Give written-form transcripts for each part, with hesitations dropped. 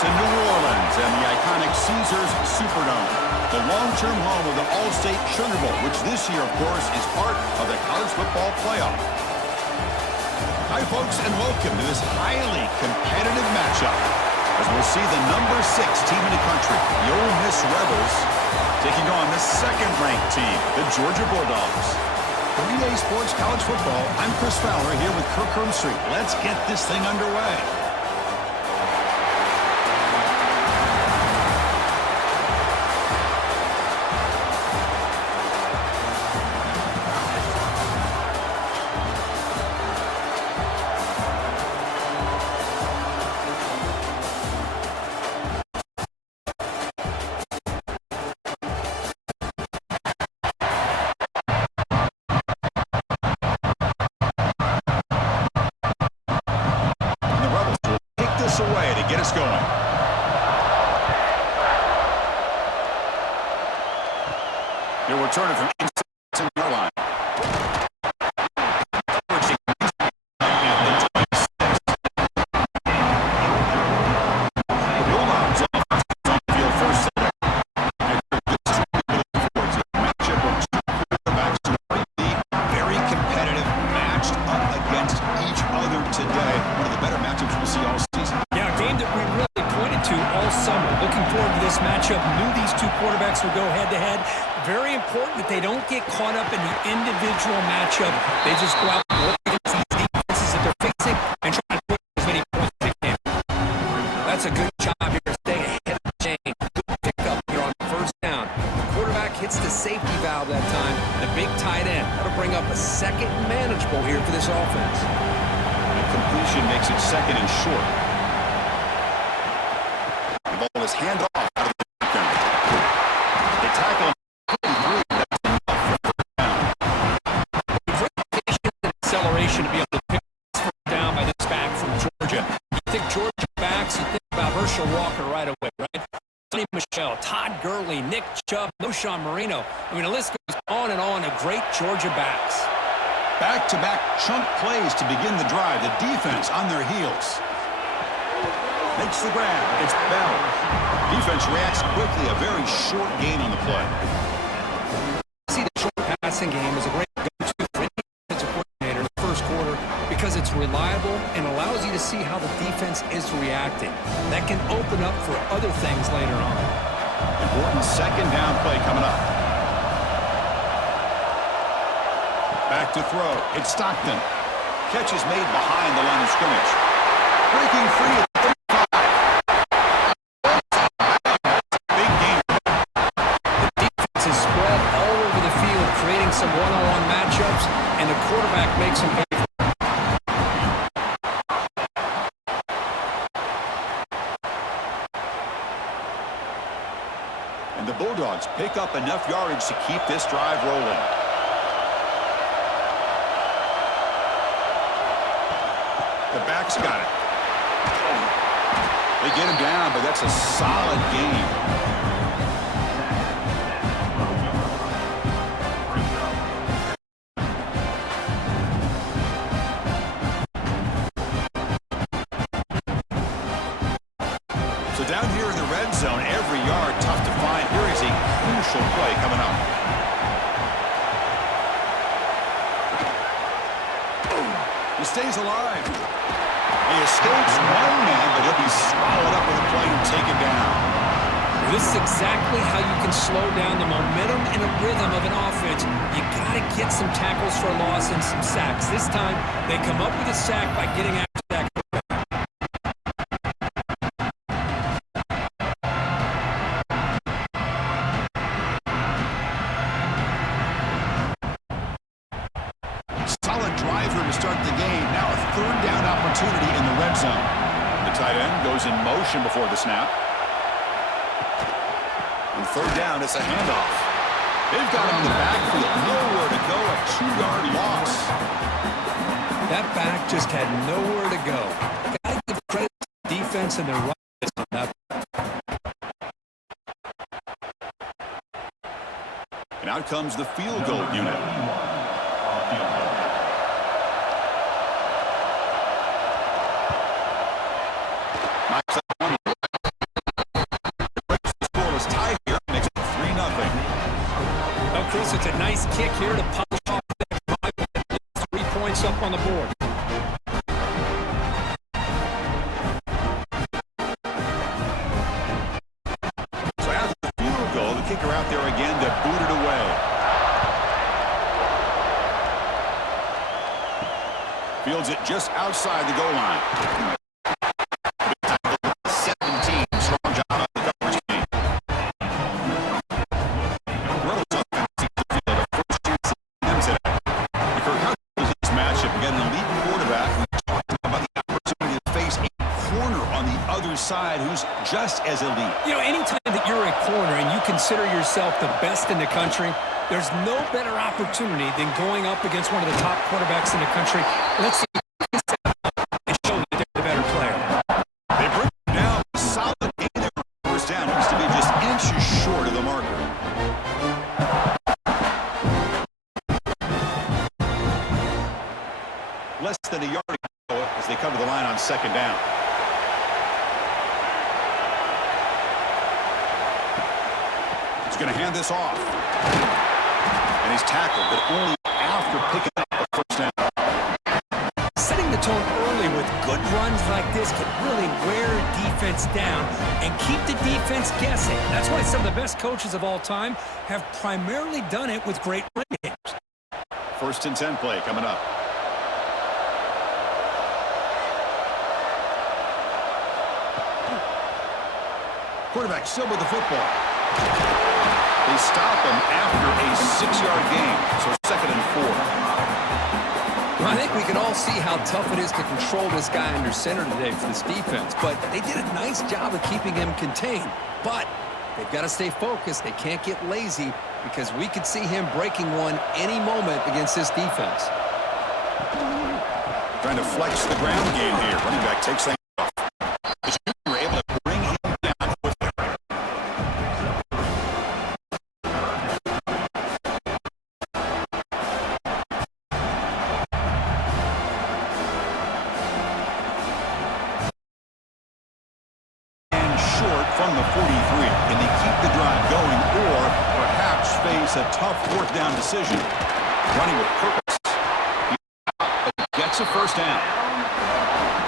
It's in New Orleans and the iconic Caesars Superdome, the long-term home of the All-State Sugar Bowl, which this year, of course, is part of the college football playoff. Hi, folks, and welcome to this highly competitive matchup, as we'll see the number 6 team in the country, the Ole Miss Rebels, taking on the second-ranked team, the Georgia Bulldogs. For EA Sports College Football, I'm Chris Fowler here with Kirk Herbstreit. Let's get this thing underway. Away to get us going. They're returning from inside the line. The Bulldogs on field first. Matchup of two quarterbacks who are very competitive, matched up against each other today. One of the better matchups we'll see all season. Game that we really pointed to all summer. Looking forward to this matchup. Knew these two quarterbacks would go head-to-head. Very important that they don't get caught up in the individual matchup. They just go out and work against these defenses that they're facing and try to put as many points as they can. That's a good job here. Stay ahead of the chain. Good pickup here on first down. The quarterback hits the safety valve that time. The big tight end. That'll bring up a second and manageable here for this offense. The completion makes it second and short. Ball is hand off out of the background. They tackle him. Great acceleration to be able to pick this first down by this back from Georgia. You think Georgia backs, you think about Herschel Walker right away, right? Sonny Michel, Todd Gurley, Nick Chubb, Noshawn Marino. I mean, the list goes on and on of great Georgia backs. Back-to-back chunk plays to begin the drive. The defense on their heels. Makes the grab. It's Bell. Defense reacts quickly. A very short gain on the play. See, the short passing game is a great go-to for any defensive coordinator in the first quarter because it's reliable and allows you to see how the defense is reacting. That can open up for other things later on. Important second down play coming up. Back to throw. It's Stockton. Catch is made behind the line of scrimmage. Breaking free at the 35. Big game. The defense is spread all over the field, creating some one-on-one matchups, and the quarterback makes them pay for it. And the Bulldogs pick up enough yardage to keep this drive rolling. The back's got it. They get him down, but that's a solid gain. So down here in the red zone, every yard tough to find. Here is a crucial play coming up. He stays alive. He escapes one man, but he'll be swallowed up with a play and taken down. This is exactly how you can slow down the momentum and a rhythm of an offense. You got to get some tackles for a loss and some sacks. This time, they come up with a sack by getting after that. Solid drive here to start the game. Now a third down opportunity in the red zone. The tight end goes in motion before the snap. On third down, it's a handoff. They've got him in the backfield. Nowhere to go. A 2-yard loss. That back just had nowhere to go. Got to give credit to the defense and their runners on that. And out comes the field goal unit. points up on the board. So after the field goal, the kicker out there again to boot it away. Fields it just outside the goal line. 17. Strong job on the coverage team. Rose offense sees the field. A first chance to them today. The Kirk Cousins this matchup. We got an elite quarterback who talked about the opportunity to face a corner on the other side who's just as elite. You know, anytime that you're a corner and you consider yourself the best in the country, there's no better opportunity than going up against one of the top quarterbacks in the country. Let's see and show that they're the better player. They bring him down. Solid gain there. First down needs to be just inches short of the marker. Less than a yard ago as they cover the line on second down. He's going to hand this off. And he's tackled, but only after picking up the first down. Setting the tone early with good runs like this can really wear a defense down and keep the defense guessing. That's why some of the best coaches of all time have primarily done it with great run games. 1st and 10 play coming up. Quarterback still with the football. They stop him after a 6-yard gain, so 2nd and 4. Well, I think we can all see how tough it is to control this guy under center today for this defense, but they did a nice job of keeping him contained. But they've got to stay focused. They can't get lazy because we could see him breaking one any moment against this defense. Trying to flex the ground game here. Running back takes things off. The Junior able to bring him down quickly. And short from the 43. Can they keep the drive going or perhaps face a tough 4th down decision? Running with purpose. Gets a first down.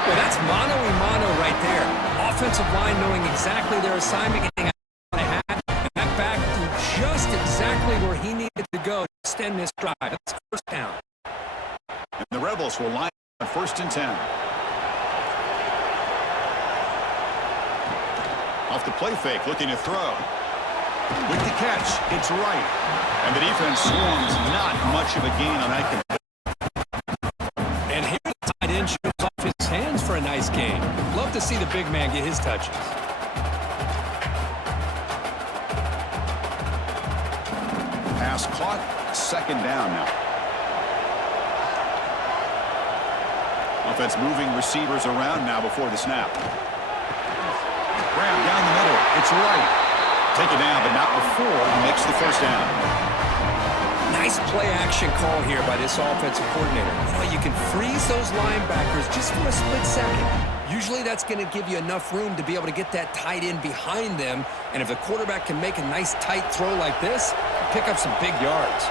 Well, that's mano-a-mano right there. Offensive line knowing exactly their assignment, getting out of the hat, and that back to just exactly where he needed to go to extend this drive. That's first down. And the Rebels will line up 1st and 10. Off the play fake, looking to throw. With the catch, it's right. And the defense swarms not much of a gain on that control. And here the tight end shoots off his hands for a nice gain. Love to see the big man get his touches. Pass caught, 2nd down now. Offense moving receivers around now before the snap. Graham down the middle, it's right. Take it down, but not before he makes the first down. Nice play-action call here by this offensive coordinator. You know, you can freeze those linebackers just for a split second. Usually that's going to give you enough room to be able to get that tight end behind them. And if the quarterback can make a nice tight throw like this, pick up some big yards.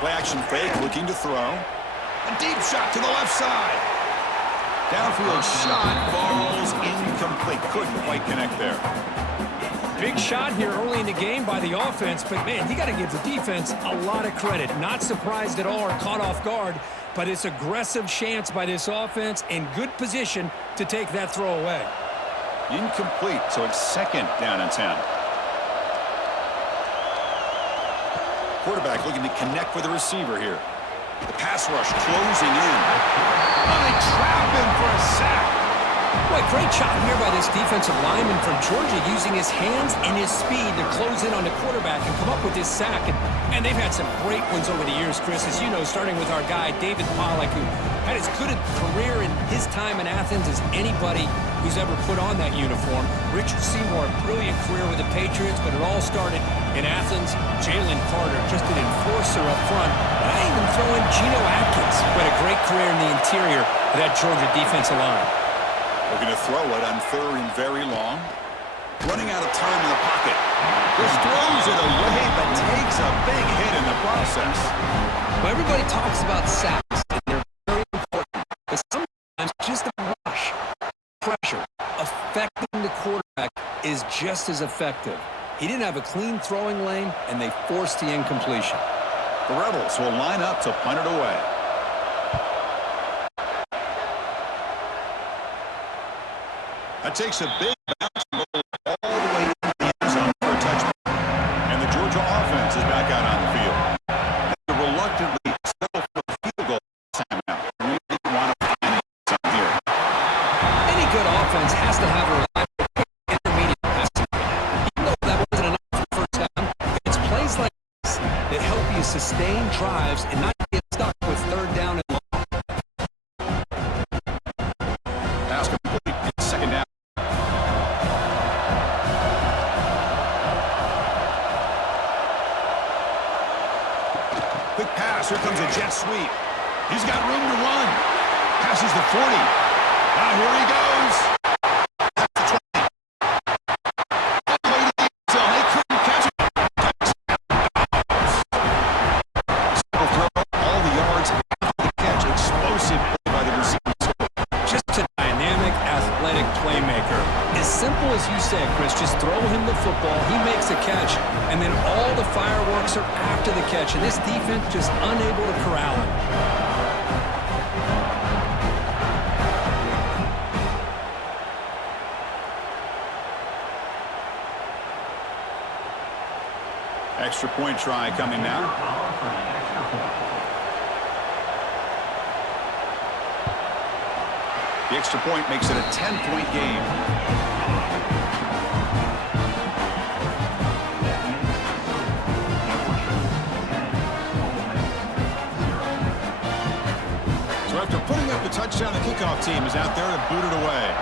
Play-action fake, looking to throw. A deep shot to the left side. Downfield shot, falls incomplete. Couldn't quite connect there. Big shot here early in the game by the offense, but man, you got to give the defense a lot of credit. Not surprised at all or caught off guard, but it's aggressive chance by this offense and good position to take that throw away. Incomplete, so it's 2nd down and 10. Quarterback looking to connect with the receiver here. The pass rush closing in. Oh, they trap him for a sack. Boy, great job here by this defensive lineman from Georgia using his hands and his speed to close in on the quarterback and come up with this sack. And they've had some great ones over the years, Chris, as you know, starting with our guy, David Pollack, who had as good a career in his time in Athens as anybody who's ever put on that uniform. Richard Seymour, brilliant career with the Patriots, but it all started in Athens. Jalen Carter, just an enforcer up front. And I even throw in Geno Atkins, who had a great career in the interior of that Georgia defensive line. Looking to throw it on 3rd and very long. Running out of time in the pocket. Just throws it away, but takes a process. Well, everybody talks about sacks, and they're very important. But sometimes just a rush, pressure, affecting the quarterback is just as effective. He didn't have a clean throwing lane, and they forced the incompletion. The Rebels will line up to punt it away. That takes a big bounce and goes all the way into the end zone for a touchdown. And the Georgia offense is back out on the field. They reluctantly settle for the field goal timeout. We really want to find something here. Any good offense has to have a reliable intermediate passing game. Even though that wasn't enough for the first down, it's plays like this that help you sustain drives and not get stuck with third down and long. Pass complete. It's second down. Quick pass. Here comes a jet sweep. He's got room to run. Passes the 40. Now here he goes. At the 20. All the way to the end zone. They couldn't catch it. Single throw. All the yards after the catch. Explosive play by the receiver. Just a dynamic, athletic playmaker. As simple as you say, Chris, just throw him the football, he makes a catch, and then all the fireworks are after the catch, and this defense just unable to corral him. Extra point try coming now. The extra point makes it a 10-point game. So after putting up the touchdown, the kickoff team is out there to boot it away.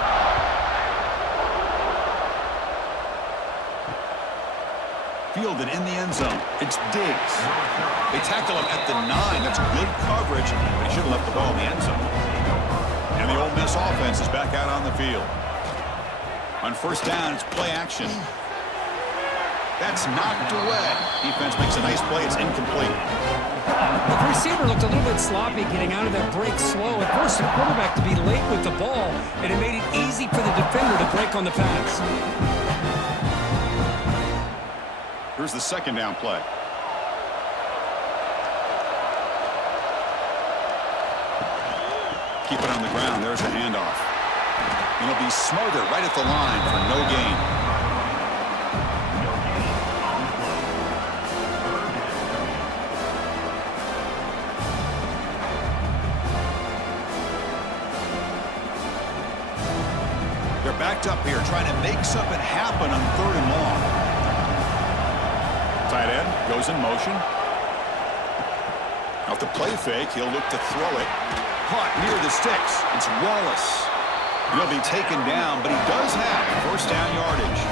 Fielded in the end zone. It's Diggs. They tackle him at the 9. That's good coverage. They should have left the ball in the end zone. And the Ole Miss offense is back out on the field. On first down, it's play action. That's knocked away. Defense makes a nice play. It's incomplete. The receiver looked a little bit sloppy getting out of that break slow. It forced the quarterback to be late with the ball, and it made it easy for the defender to break on the pass. Here's the second down play. Keep it on the ground. There's a handoff. And he'll be smothered right at the line for no gain. They're backed up here trying to make something happen on third and long. Tight end goes in motion. Off the play fake, he'll look to throw it. Caught near the sticks. It's Wallace. He'll be taken down, but he does have first down yardage.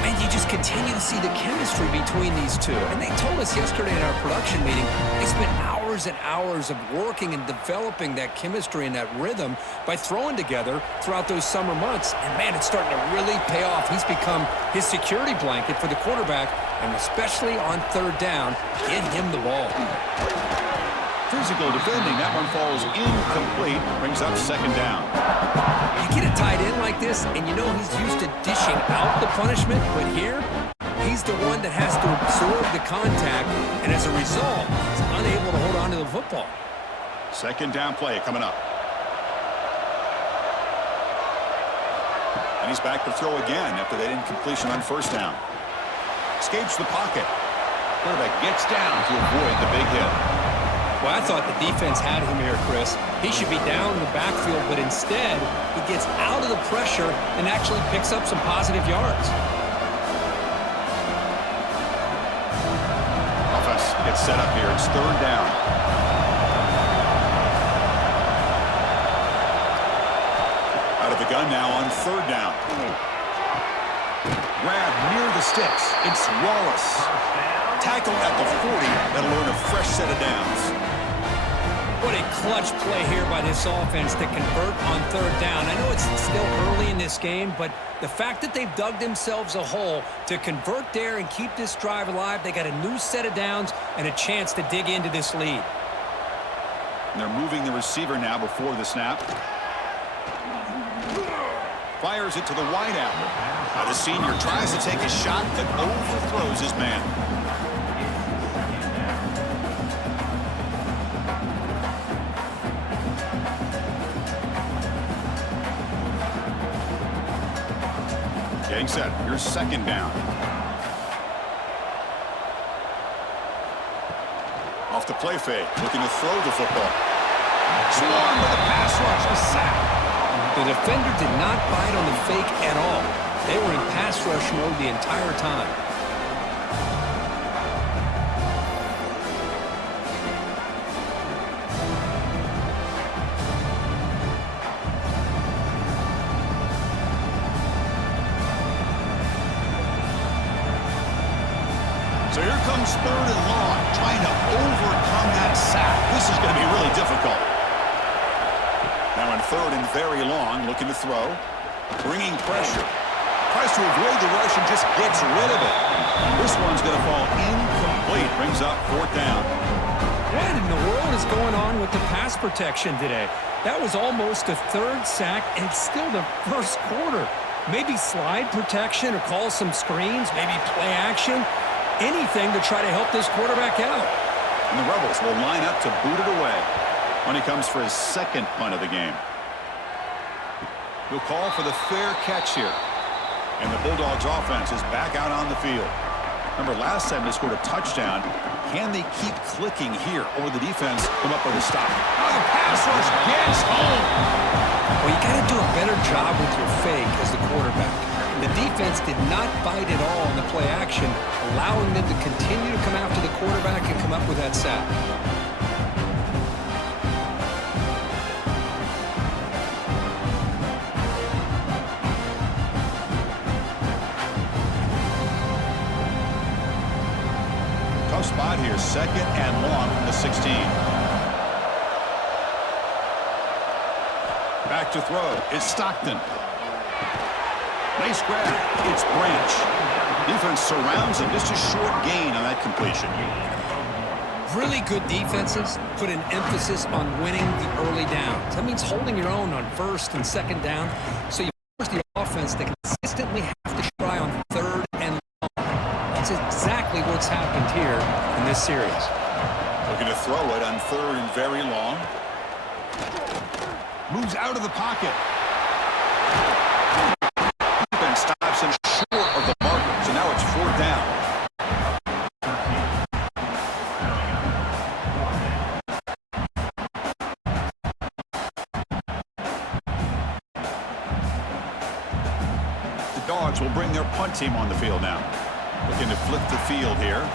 And you just continue to see the chemistry between these two. And they told us yesterday in our production meeting, they spent hours and hours of working and developing that chemistry and that rhythm by throwing together throughout those summer months. And, man, it's starting to really pay off. He's become his security blanket for the quarterback, and especially on third down, get him the ball. Physical defending. That one falls incomplete. Brings up second down. You get a tight end like this, and you know he's used to dishing out the punishment, but here, he's the one that has to absorb the contact, and as a result, he's unable to hold on to the football. Second down play coming up. And he's back to throw again after that incompletion on first down. Escapes the pocket. Quarterback gets down to avoid the big hit. Well, I thought the defense had him here, Chris. He should be down in the backfield, but instead, he gets out of the pressure and actually picks up some positive yards. Offense gets set up here. It's third down. Out of the gun now on third down. Grab near the sticks. It's Wallace. Tackle at the 40. That'll earn a fresh set of downs. What a clutch play here by this offense to convert on third down. I know it's still early in this game, but the fact that they've dug themselves a hole to convert there and keep this drive alive, they got a new set of downs and a chance to dig into this lead. And they're moving the receiver now before the snap. Fires it to the wideout. Now the senior tries to take a shot that overthrows his man. Getting set. Here's second down. Off the play fake. Looking to throw the football. Swarm with a pass rush. A sack. The defender did not bite on the fake at all. They were in pass rush mode the entire time. So here comes third and long, trying to overcome that sack. This is going to be really difficult. Now on third and very long, looking to throw. Bringing pressure. Tries to avoid the rush and just gets rid of it. This one's going to fall incomplete. Brings up fourth down. What in the world is going on with the pass protection today? That was almost a third sack, and it's still the first quarter. Maybe slide protection or call some screens, maybe play action. Anything to try to help this quarterback out. And the Rebels will line up to boot it away when he comes for his second punt of the game. He'll call for the fair catch here. And the Bulldogs offense is back out on the field. Remember, last time they scored a touchdown. Can they keep clicking here, or the defense come up with a stop? Oh, the pass rush gets home. Well, you got to do a better job with your fake as the quarterback. The defense did not bite at all in the play action, allowing them to continue to come after the quarterback and come up with that sack. Tough spot here, second and long from the 16. Back to throw. It's Stockton. Nice grab. It's Branch. Defense surrounds him. Just a short gain on that completion. Really good defenses put an emphasis on winning the early downs. That means holding your own on first and second down. So you force the offense to consistently have to try on third and long. That's exactly what's happened here in this series. Looking to throw it on third and very long. Moves out of the pocket. Defense stops him short of the marker. So now it's fourth down. The Dogs will bring their punt team on the field now. Looking to flip the field here.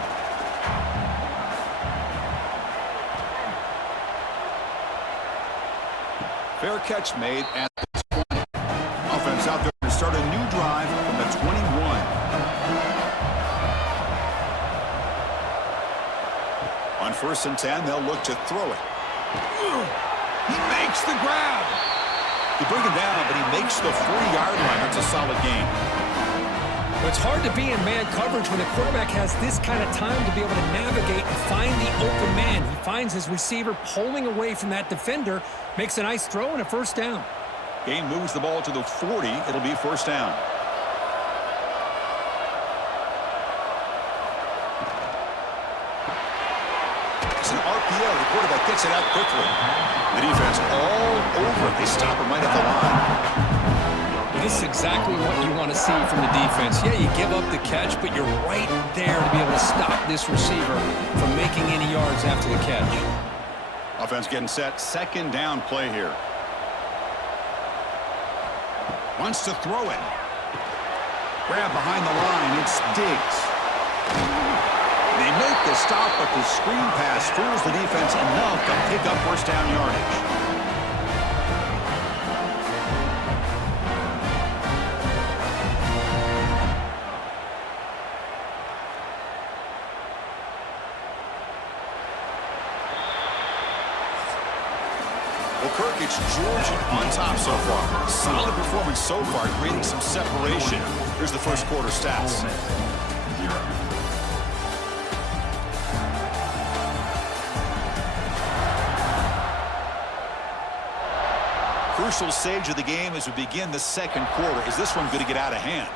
Fair catch made at the 20. Offense out there to start a new drive from the 21. On first and 10, they'll look to throw it. He makes the grab. They bring him down, but he makes the 40-yard line. That's a solid gain. Well, it's hard to be in man coverage when the quarterback has this kind of time to be able to navigate and find the open man. He finds his receiver pulling away from that defender, makes a nice throw and a first down. Gain moves the ball to the 40. It'll be first down. It's an RPO. The quarterback gets it out quickly. The defense all over it. They stop him right at the line. This is exactly what you want to see from the defense. Yeah, you give up the catch, but you're right there to be able to stop this receiver from making any yards after the catch. Offense getting set. Second down play here. Wants to throw it. Grab behind the line. It's Diggs. They make the stop, but the screen pass fools the defense enough to pick up first down yardage. Well, Kirk, it's Georgia on top so far. Solid performance so far, creating some separation. Here's the first quarter stats. Crucial stage of the game as we begin the second quarter. Is this one going to get out of hand?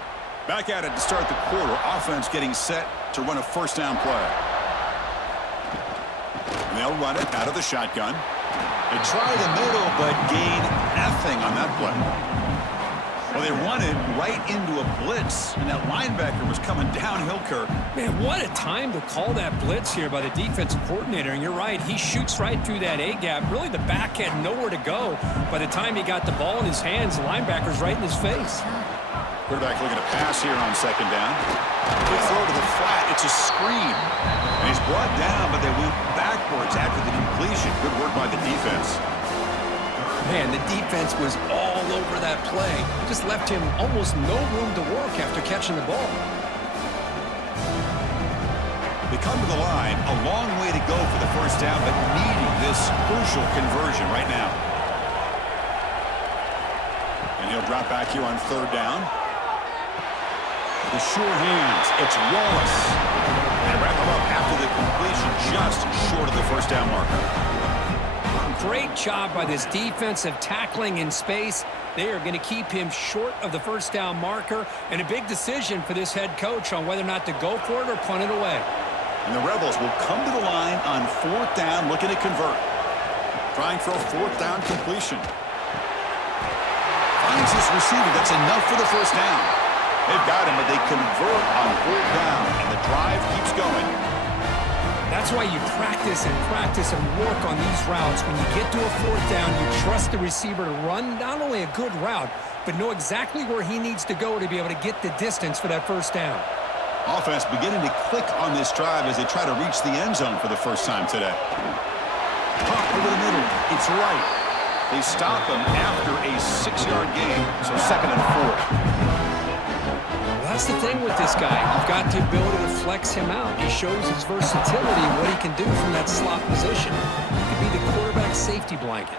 Back at it to start the quarter. Offense getting set to run a first down play. And they'll run it out of the shotgun. They try the middle, but gain nothing on that play. Well, they run it right into a blitz, and that linebacker was coming downhill, Kirk. Man, what a time to call that blitz here by the defensive coordinator. And you're right, he shoots right through that A-gap. Really, the back had nowhere to go. By the time he got the ball in his hands, the linebacker's right in his face. Quarterback looking to pass here on second down. Quick throw to the flat. It's a screen. And he's brought down, but they went backwards after the completion. Good work by the defense. Man, the defense was all over that play. It just left him almost no room to work after catching the ball. They come to the line. A long way to go for the first down, but needing this crucial conversion right now. And he'll drop back here on third down. The sure hands. It's Wallace. And wrap him up after the completion, just short of the first down marker. Great job by this defensive tackling in space. They are going to keep him short of the first down marker, and a big decision for this head coach on whether or not to go for it or punt it away. And the Rebels will come to the line on fourth down, looking to convert. Trying for a fourth down completion. Finds his receiver. That's enough for the first down. They've got him, but they convert on fourth down, and the drive keeps going. That's why you practice and work on these routes. When you get to a fourth down, you trust the receiver to run not only a good route, but know exactly where he needs to go to be able to get the distance for that first down. Offense beginning to click on this drive as they try to reach the end zone for the first time today. Pop over the middle. It's right. They stop him after a 6-yard gain, so 2nd and 4. That's the thing with this guy. You've got the ability to flex him out. He shows his versatility and what he can do from that slot position. He could be the quarterback safety blanket.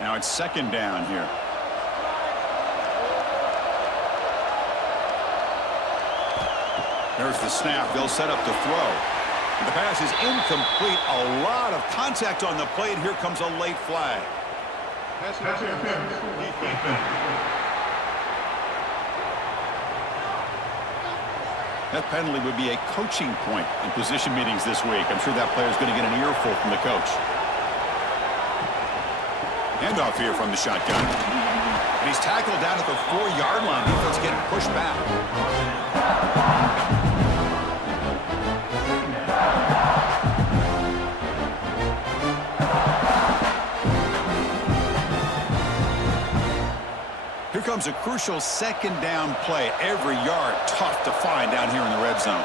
Now it's second down here. There's the snap. They'll set up the throw. The pass is incomplete. A lot of contact on the play, and here comes a late flag. That penalty would be a coaching point in position meetings this week. I'm sure that player's going to get an earful from the coach. Handoff here from the shotgun. And he's tackled down at the 4-yard line. Defense getting pushed back. Here comes a crucial second down play. Every yard tough to find down here in the red zone.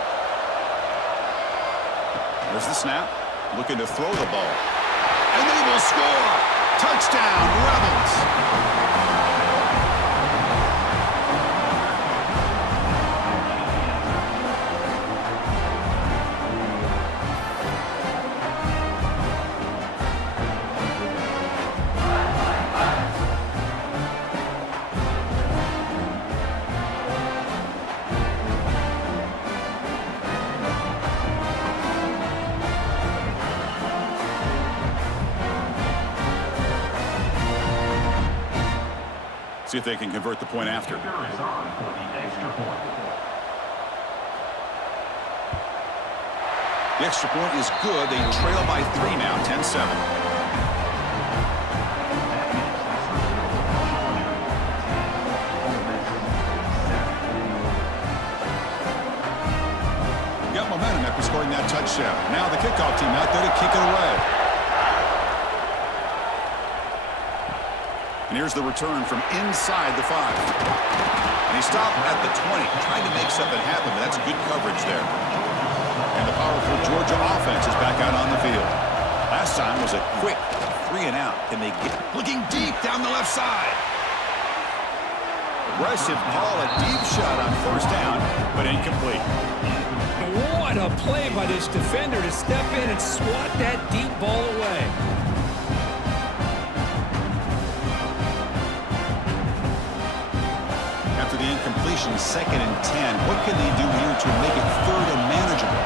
There's the snap. Looking to throw the ball. And they will score. Touchdown, Rebels. See if they can convert the point after. The extra point is good. They trail by 3 now, 10-7. Got momentum after scoring that touchdown. Now the kickoff team out there to kick it away. And here's the return from inside the 5. And he stopped at the 20, trying to make something happen, but that's good coverage there. And the powerful Georgia offense is back out on the field. Last time was a quick 3 and out. Can they get looking deep down the left side? Aggressive call, a deep shot on first down, but incomplete. What a play by this defender to step in and swat that deep ball away. possession, 2nd and 10. What can they do here to make it 3rd and manageable?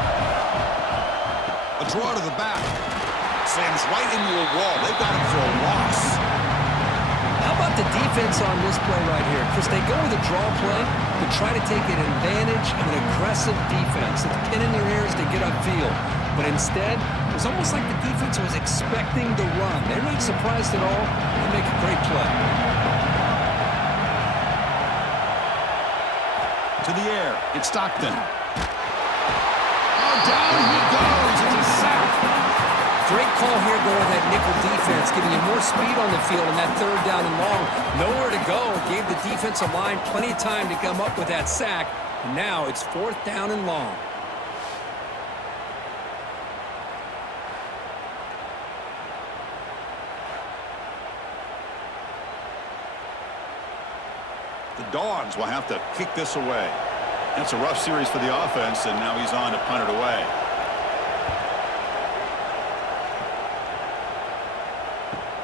A draw to the back. Slams right into a wall. They've got him for a loss. How about the defense on this play right here? Chris, they go with a draw play to try to take an advantage of an aggressive defense. It's a pin in their ears to get upfield. But instead, it was almost like the defense was expecting the run. They're not surprised at all. They make a great play. To the air. It's Stockton. Oh, down he goes. It's a sack. Great call here going with that nickel defense, giving you more speed on the field on that 3rd down and long. Nowhere to go. Gave the defensive line plenty of time to come up with that sack. And now it's 4th down and long. The Dogs will have to kick this away. That's a rough series for the offense, and now he's on to punt it away.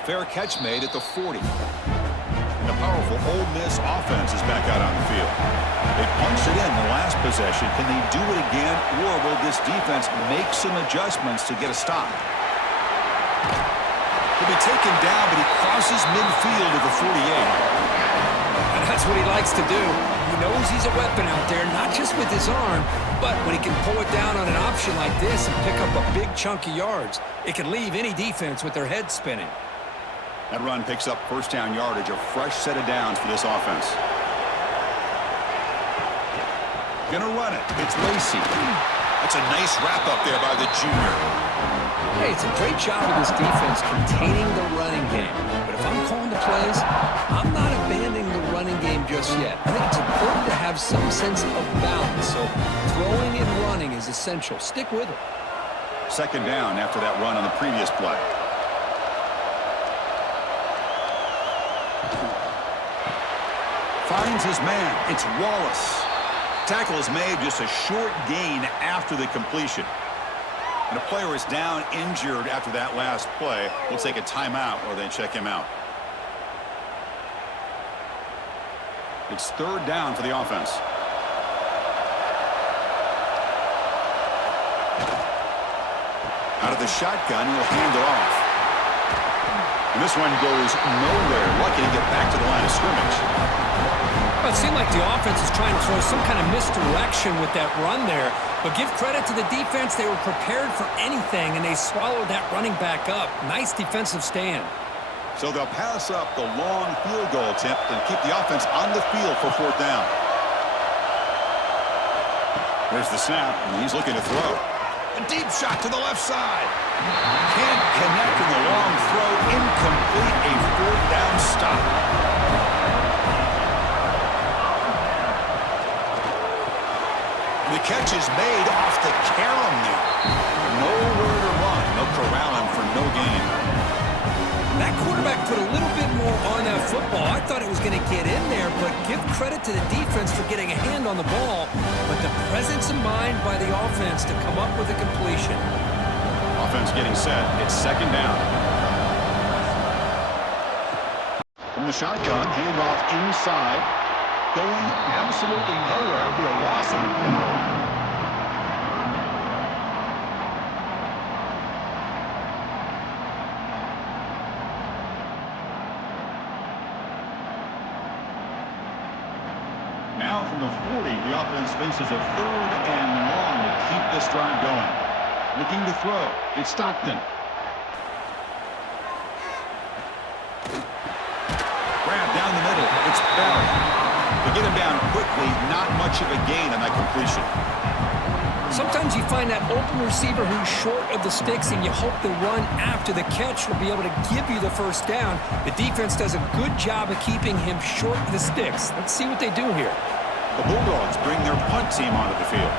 Fair catch made at the 40. And the powerful Ole Miss offense is back out on the field. They punched it in the last possession. Can they do it again, or will this defense make some adjustments to get a stop? He'll be taken down, but he crosses midfield at the 48. And that's what he likes to do. He knows he's a weapon out there, not just with his arm, but when he can pull it down on an option like this and pick up a big chunk of yards, it can leave any defense with their head spinning. That run picks up 1st down yardage, a fresh set of downs for this offense. Gonna run it. It's Lacey. That's a nice wrap up there by the junior. Hey, it's a great job of this defense containing the running game. But if I'm calling the plays, I'm not abandoning the running game just yet. I think it's important to have some sense of balance. So throwing and running is essential. Stick with it. 2nd down after that run on the previous play. Finds his man. It's Wallace. Tackle is made, just a short gain after the completion. And a player is down injured after that last play. We'll take a timeout or then check him out. It's 3rd down for the offense. Out of the shotgun, he'll hand it off. And this one goes nowhere. Lucky to get back to the line of scrimmage. Well, it seemed like the offense is trying to throw some kind of misdirection with that run there. But give credit to the defense. They were prepared for anything, and they swallowed that running back up. Nice defensive stand. So they'll pass up the long field goal attempt and keep the offense on the field for 4th down. There's the snap, and he's looking to throw. A deep shot to the left side. Can't connect in the long throw. Incomplete. A 4th down stop. The catch is made off the carom there. Nowhere to run. They'll corral him for no gain. That quarterback put a little bit more on that football. I thought it was going to get in there, but give credit to the defense for getting a hand on the ball. But the presence of mind by the offense to come up with a completion. Offense getting set. It's 2nd down. From the shotgun, handoff inside. Going absolutely nowhere for a loss on the field. Now from the 40, the offense faces a 3rd and long to keep this drive going. Looking to throw. It's Stockton. Grab down the middle. It's Bell. To get him down quickly, not much of a gain on that completion. Sometimes you find that open receiver who's short of the sticks, and you hope the run after the catch will be able to give you the 1st down. The defense does a good job of keeping him short of the sticks. Let's see what they do here. The Bulldogs bring their punt team onto the field.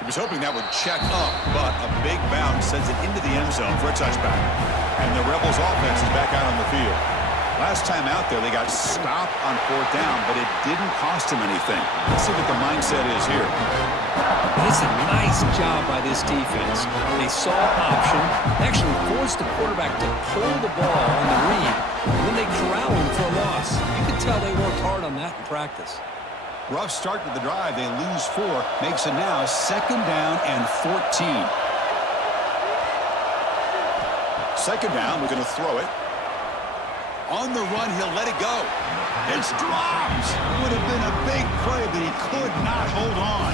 He was hoping that would check up, but a big bounce sends it into the end zone for a touchback. And the Rebels offense is back out on the field. Last time out there, they got stopped on 4th down, but it didn't cost him anything. Let's see what the mindset is here. This is a nice job by this defense. They saw option, actually forced the quarterback to pull the ball on the read, and then they corral him for a loss. You can tell they worked hard on that in practice. Rough start to the drive. They lose 4. Makes it now 2nd down and 14. 2nd down. We're going to throw it. On the run, he'll let it go. It's dropped. It would have been a big play, but he could not hold on.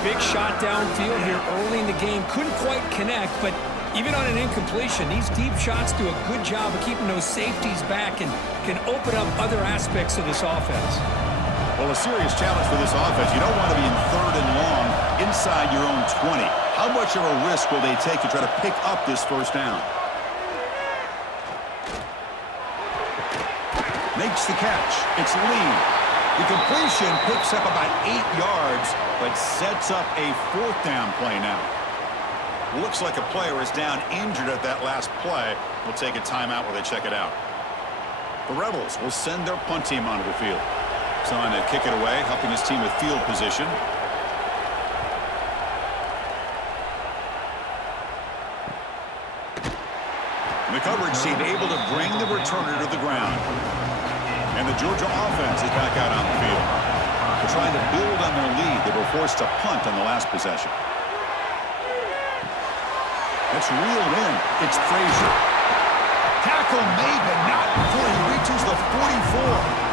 Big shot downfield here early in the game. Couldn't quite connect, but even on an incompletion, these deep shots do a good job of keeping those safeties back and can open up other aspects of this offense. Well, a serious challenge for this offense. You don't want to be in 3rd and long inside your own 20. How much of a risk will they take to try to pick up this 1st down? Makes the catch. It's Lee. The completion picks up about 8 yards, but sets up a 4th down play now. Looks like a player is down injured at that last play. We'll take a timeout while they check it out. The Rebels will send their punt team onto the field. Trying to kick it away, helping his team with field position. And the coverage team able to bring the returner to the ground. And the Georgia offense is back out on the field. They're trying to build on their lead. They were forced to punt on the last possession. It's reeled in. It's Frazier. Tackle made, but not before he reaches the 44.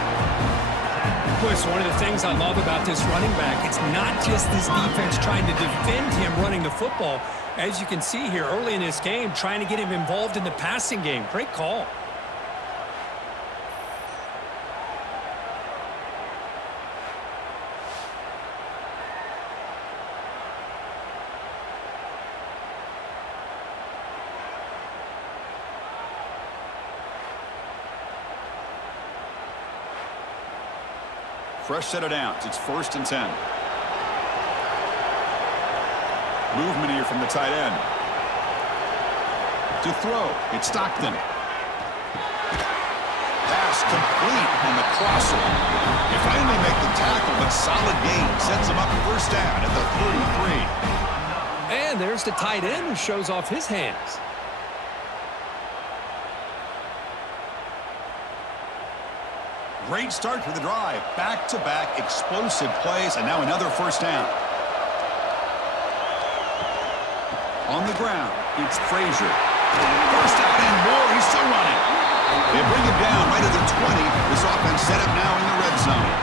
It's one of the things I love about this running back. It's not just this defense trying to defend him running the football. As you can see here early in this game, trying to get him involved in the passing game. Great call. Fresh set of downs. It's 1st and 10. Movement here from the tight end. To throw. It's Stockton. Pass complete on the crosser. They finally make the tackle, but solid gain. Sets him up 1st down at the 33. And there's the tight end who shows off his hands. Great start to the drive. Back-to-back explosive plays, and now another 1st down. On the ground, it's Frazier. 1st down and more. He's still running. They bring him down right at the 20. This offense set up now in the red zone.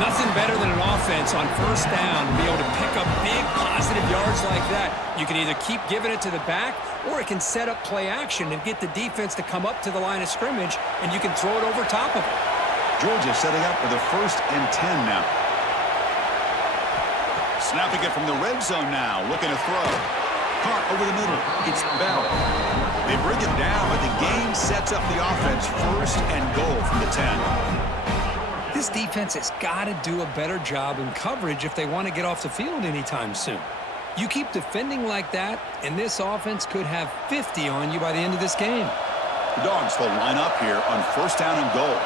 Nothing better than an offense on 1st down to be able to pick up big positive yards like that. You can either keep giving it to the back, or it can set up play action and get the defense to come up to the line of scrimmage, and you can throw it over top of it. Georgia setting up for the 1st and 10 now. Snapping it from the red zone now, looking to throw. Caught over the middle. It's Bell. They bring him down, but the game sets up the offense 1st and goal from the 10. This defense has got to do a better job in coverage if they want to get off the field anytime soon. You keep defending like that, and this offense could have 50 on you by the end of this game. The Dogs will line up here on 1st down and goal.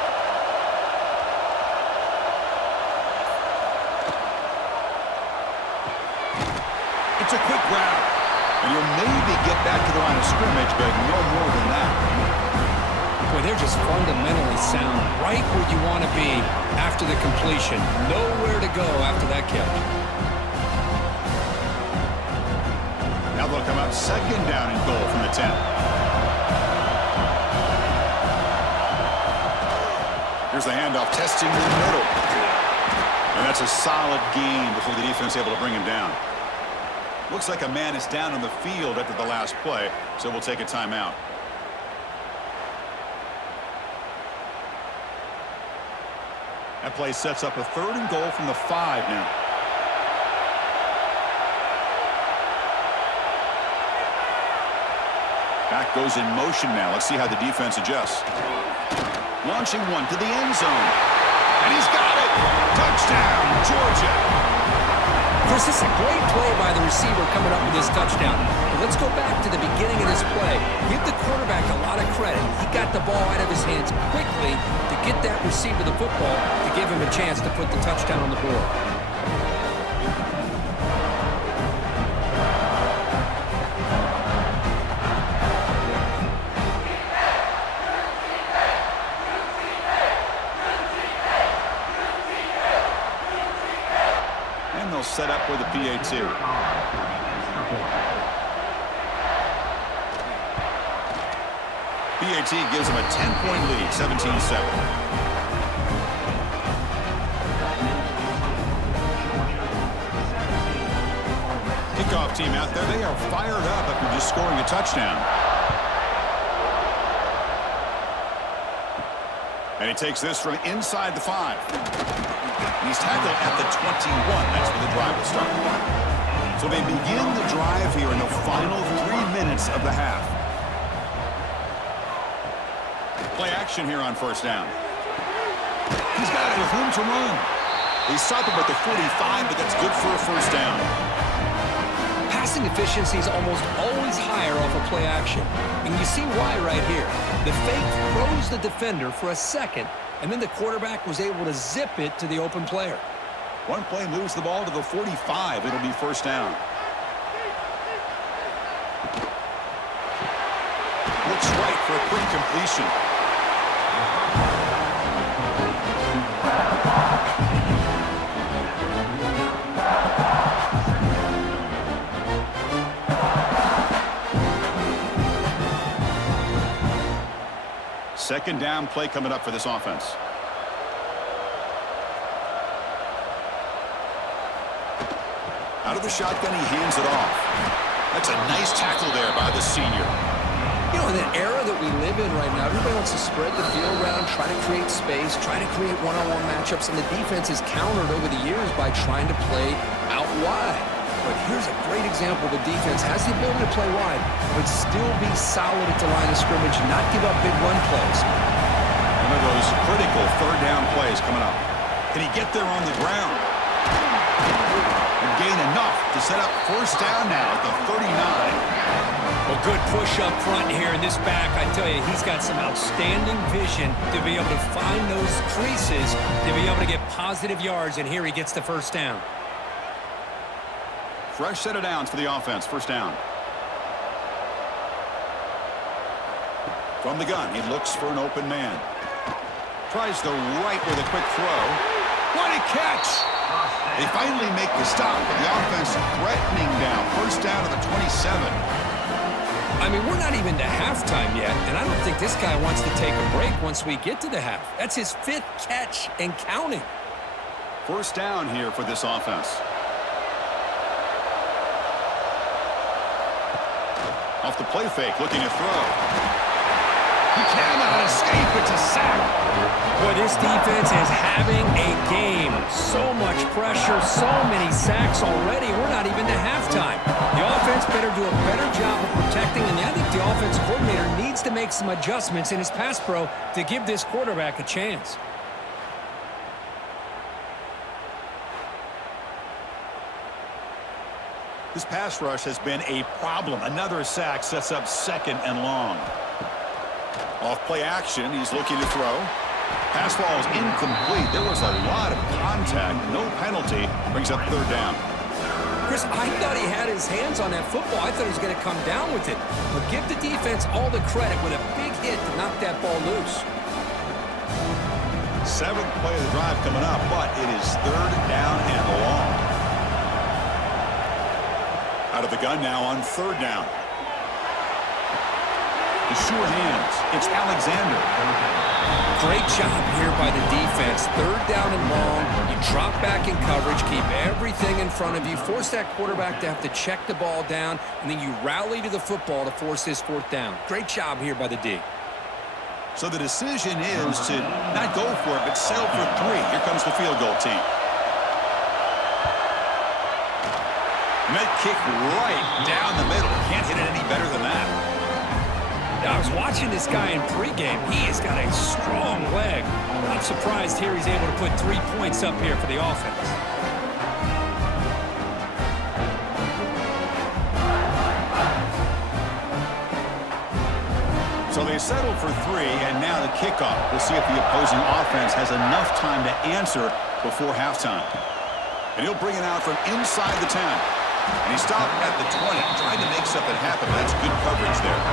It's a quick grab. And you'll maybe get back to the line of scrimmage, but no more than that. Boy, they're just fundamentally sound, right where you want to be after the completion. Nowhere to go after that catch. Now they'll come out 2nd down and goal from the 10. Here's the handoff, testing in the middle. And that's a solid gain before the defense is able to bring him down. Looks like a man is down on the field after the last play, so we'll take a timeout. That play sets up a 3rd and goal from the 5 now. Back goes in motion now. Let's see how the defense adjusts. Launching one to the end zone. And he's got it! Touchdown, Georgia! This is a great play by the receiver coming up with this touchdown. The let's go back to the beginning of this play. Give the quarterback a lot of credit. He got the ball out of his hands quickly to get that receiver the football to give him a chance to put the touchdown on the board. Set up with a PAT. PAT gives him a 10-point lead, 17-7. Kickoff team out there, they are fired up after just scoring a touchdown. And he takes this from inside the 5. He's tackled at the 21. That's where the drive will start. So they begin the drive here in the final 3 minutes of the half. Play action here on first down. He's got it with room to run. They stop him at the 45, but that's good for a first down. Passing efficiency is almost always higher off of play action. And you see why right here. The fake throws the defender for a second, and then the quarterback was able to zip it to the open player. One play moves the ball to the 45. It'll be first down. Looks right for a quick completion. Second down play coming up for this offense. Out of the shotgun, he hands it off. That's a nice tackle there by the senior. You know, in the era that we live in right now, everybody wants to spread the field around, try to create space, try to create one-on-one matchups, and the defense has countered over the years by trying to play out wide. But here's a great example. The defense has the ability to play wide, but still be solid at the line of scrimmage, not give up big run plays. One of those critical third down plays coming up. Can he get there on the ground? And gain enough to set up first down now at the 39. Well, good push up front here in this back. I tell you, he's got some outstanding vision to be able to find those creases, to be able to get positive yards, and here he gets the first down. Fresh set of downs for the offense. First down. From the gun, he looks for an open man. Tries the right with a quick throw. What a catch! They finally make the stop, but the offense threatening down. First down to the 27. I mean, we're not even to halftime yet, and I don't think this guy wants to take a break once we get to the half. That's his 5th catch and counting. First down here for this offense. Off the play fake, looking to throw. He cannot escape. It's a sack. Boy, this defense is having a game. So much pressure, so many sacks already. We're not even to halftime. The offense better do a better job of protecting, and I think the offensive coordinator needs to make some adjustments in his pass pro to give this quarterback a chance. This pass rush has been a problem. Another sack sets up second and long. Off play action, he's looking to throw. Pass ball is incomplete. There was a lot of contact. No penalty. Brings up third down. Chris, I thought he had his hands on that football. I thought he was going to come down with it. But give the defense all the credit with a big hit to knock that ball loose. 7th play of the drive coming up, but it is third down and long. Out of the gun now on third down. The sure hands. It's Alexander. Great job here by the defense. Third down and long. You drop back in coverage, keep everything in front of you, force that quarterback to have to check the ball down, and then you rally to the football to force this 4th down. Great job here by the D. So the decision is to not go for it, but settle for 3. Here comes the field goal team. And that kick right down the middle. Can't hit it any better than that. I was watching this guy in pregame. He has got a strong leg. I'm surprised here he's able to put 3 points up here for the offense. So they settle for 3, and now the kickoff. We'll see if the opposing offense has enough time to answer before halftime. And he'll bring it out from inside the 10. And he stopped at the 20, trying to make something happen. That's good coverage there.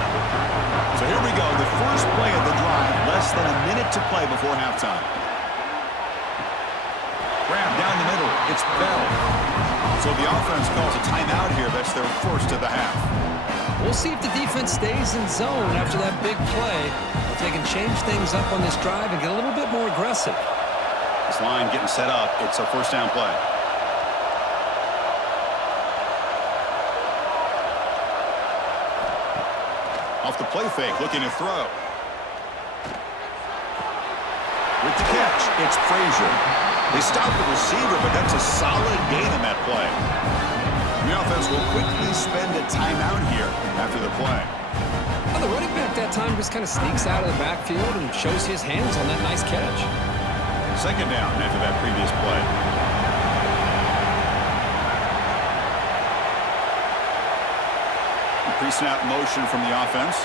So here we go, the first play of the drive, less than a minute to play before halftime. Grab down the middle, it's Bell. So the offense calls a timeout here. That's their first of the half. We'll see if the defense stays in zone after that big play. If they can change things up on this drive and get a little bit more aggressive. This line getting set up. It's a first down play. Off the play fake, looking to throw. With the catch, it's Frazier. They stop the receiver, but that's a solid gain in that play. The offense will quickly spend a timeout here after the play. Well, the running back that time just kind of sneaks out of the backfield and shows his hands on that nice catch. Second down after that previous play. Pre-snap motion from the offense.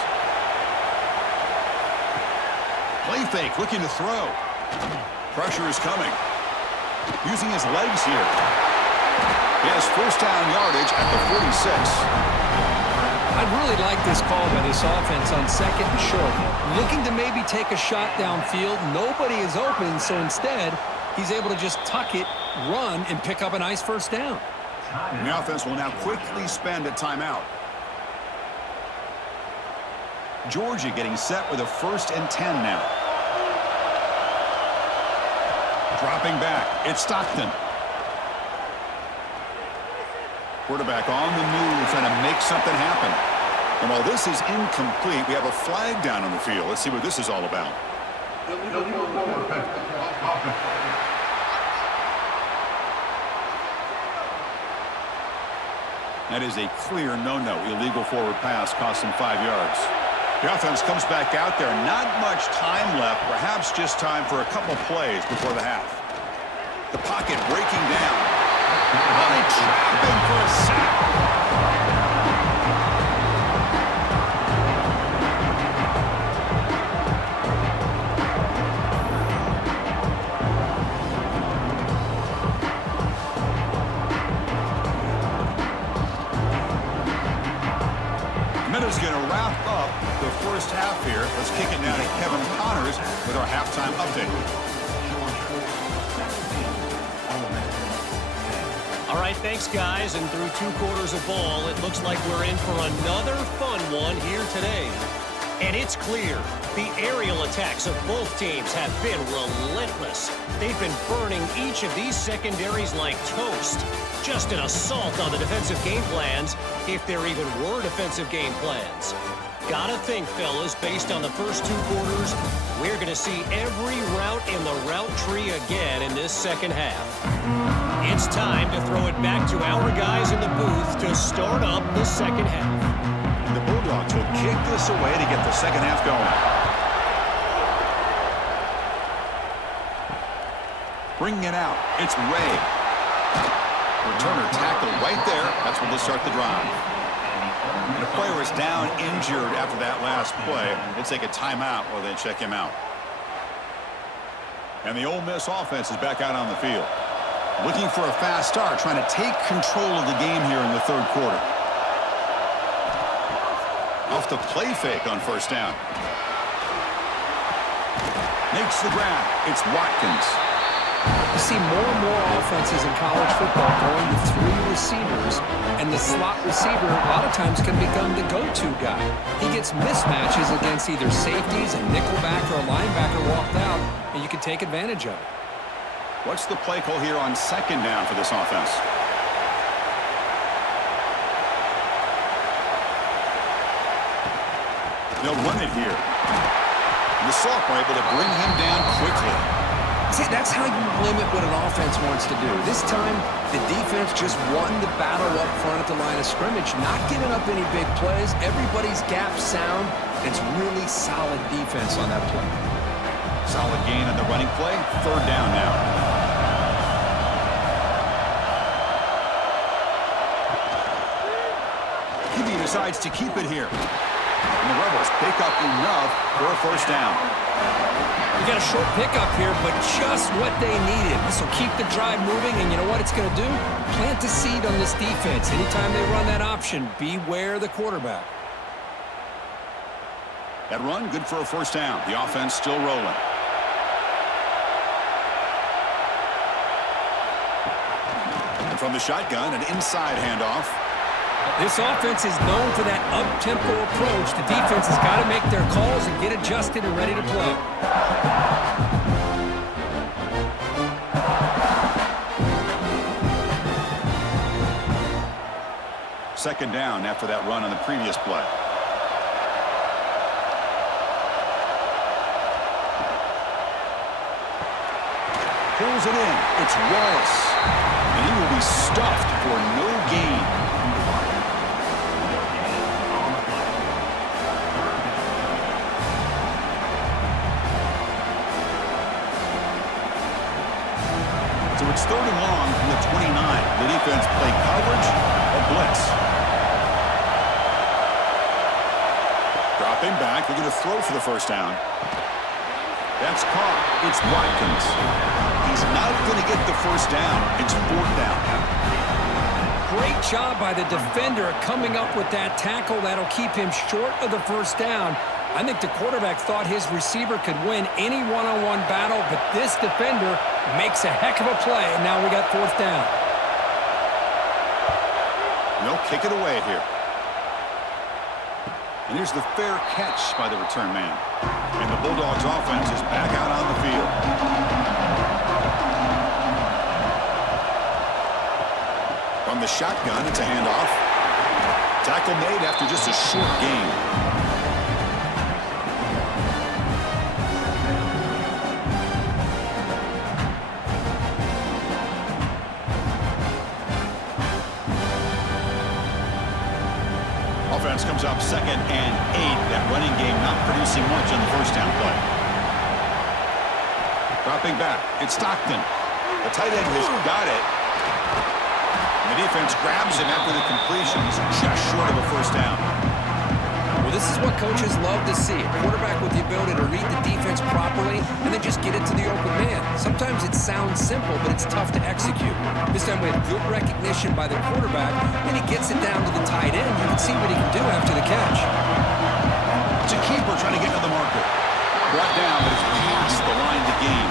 Play fake, looking to throw. Pressure is coming. Using his legs here. He has first down yardage at the 46. I'd really like this call by this offense on second and short. Looking to maybe take a shot downfield. Nobody is open, so instead, he's able to just tuck it, run, and pick up a nice first down. And the offense will now quickly spend a timeout. Georgia getting set with a 1st and 10 now. Dropping back, it's Stockton. Quarterback on the move, trying to make something happen. And while this is incomplete, we have a flag down on the field. Let's see what this is all about. That is a clear no-no. Illegal forward pass cost him 5 yards. The offense comes back out there. Not much time left. Perhaps just time for a couple plays before the half. The pocket breaking down. Oh, they trap him for a sack. Is going to wrap up the first half here. Let's kick it down to Kevin Connors with our halftime update. All right, thanks, guys. And through 2 quarters of ball, it looks like we're in for another fun one here today. And it's clear, the aerial attacks of both teams have been relentless. They've been burning each of these secondaries like toast. Just an assault on the defensive game plans, if there even were defensive game plans. Gotta think, fellas, based on the first 2 quarters, we're gonna see every route in the route tree again in this second half. It's time to throw it back to our guys in the booth to start up the second half. The Bulldogs will kick this away to get the second half going. Bringing it out, it's Ray. Returner tackle right there. That's when they'll start the drive. And a player is down injured after that last play. We'll take a timeout while they check him out. And the Ole Miss offense is back out on the field. Looking for a fast start, trying to take control of the game here in the third quarter. Off the play fake on first down. Makes the grab. It's Watkins. You see more and more offenses in college football going to 3 receivers, and the slot receiver a lot of times can become the go-to guy. He gets mismatches against either safeties, a nickelback, or a linebacker walked out, and you can take advantage of it. What's the play call here on second down for this offense? They'll run it here. The sophomore able to bring him down quickly. See, that's how you limit what an offense wants to do. This time, the defense just won the battle up front at the line of scrimmage, not giving up any big plays. Everybody's gap sound. It's really solid defense on that play. Solid gain on the running play. Third down now. He decides to keep it here. And the Rebels pick up enough for a first down. We got a short pickup here, but just what they needed. This will keep the drive moving, and you know what it's going to do? Plant a seed on this defense. Anytime they run that option, beware the quarterback. That run, good for a first down. The offense still rolling. And from the shotgun, an inside handoff. This offense is known for that up-tempo approach. The defense has got to make their calls and get adjusted and ready to play. Second down after that run on the previous play. Pulls it in. It's Wallace. And he will be stuffed for no gain. So it's 3rd and long from the 29. The defense play coverage or blitz. Dropping back. They're going to throw for the first down. That's caught. It's Watkins. He's not going to get the first down. It's 4th down. Great job by the defender coming up with that tackle. That'll keep him short of the first down. I think the quarterback thought his receiver could win any one-on-one battle, but this defender makes a heck of a play, and now we got 4th down. They'll kick it away here. And here's the fair catch by the return man. And the Bulldogs offense is back out on the field. From the shotgun, it's a handoff. Tackle made after just a short gain. Offense comes up 2nd and 8. That running game not producing much on the first down play. Dropping back. It's Stockton. The tight end has got it. And the defense grabs him after the completion. He's just short of a first down. Well, this is what coaches love to see. A quarterback with the ability to read the defense properly and then just get it to the open man. Sometimes it sounds simple, but it's tough to execute. This time we have good recognition by the quarterback, and he gets it down to the tight end. You can see what he can do after the catch. It's a keeper trying to get to the marker. Brought down, but it's past the line to gain.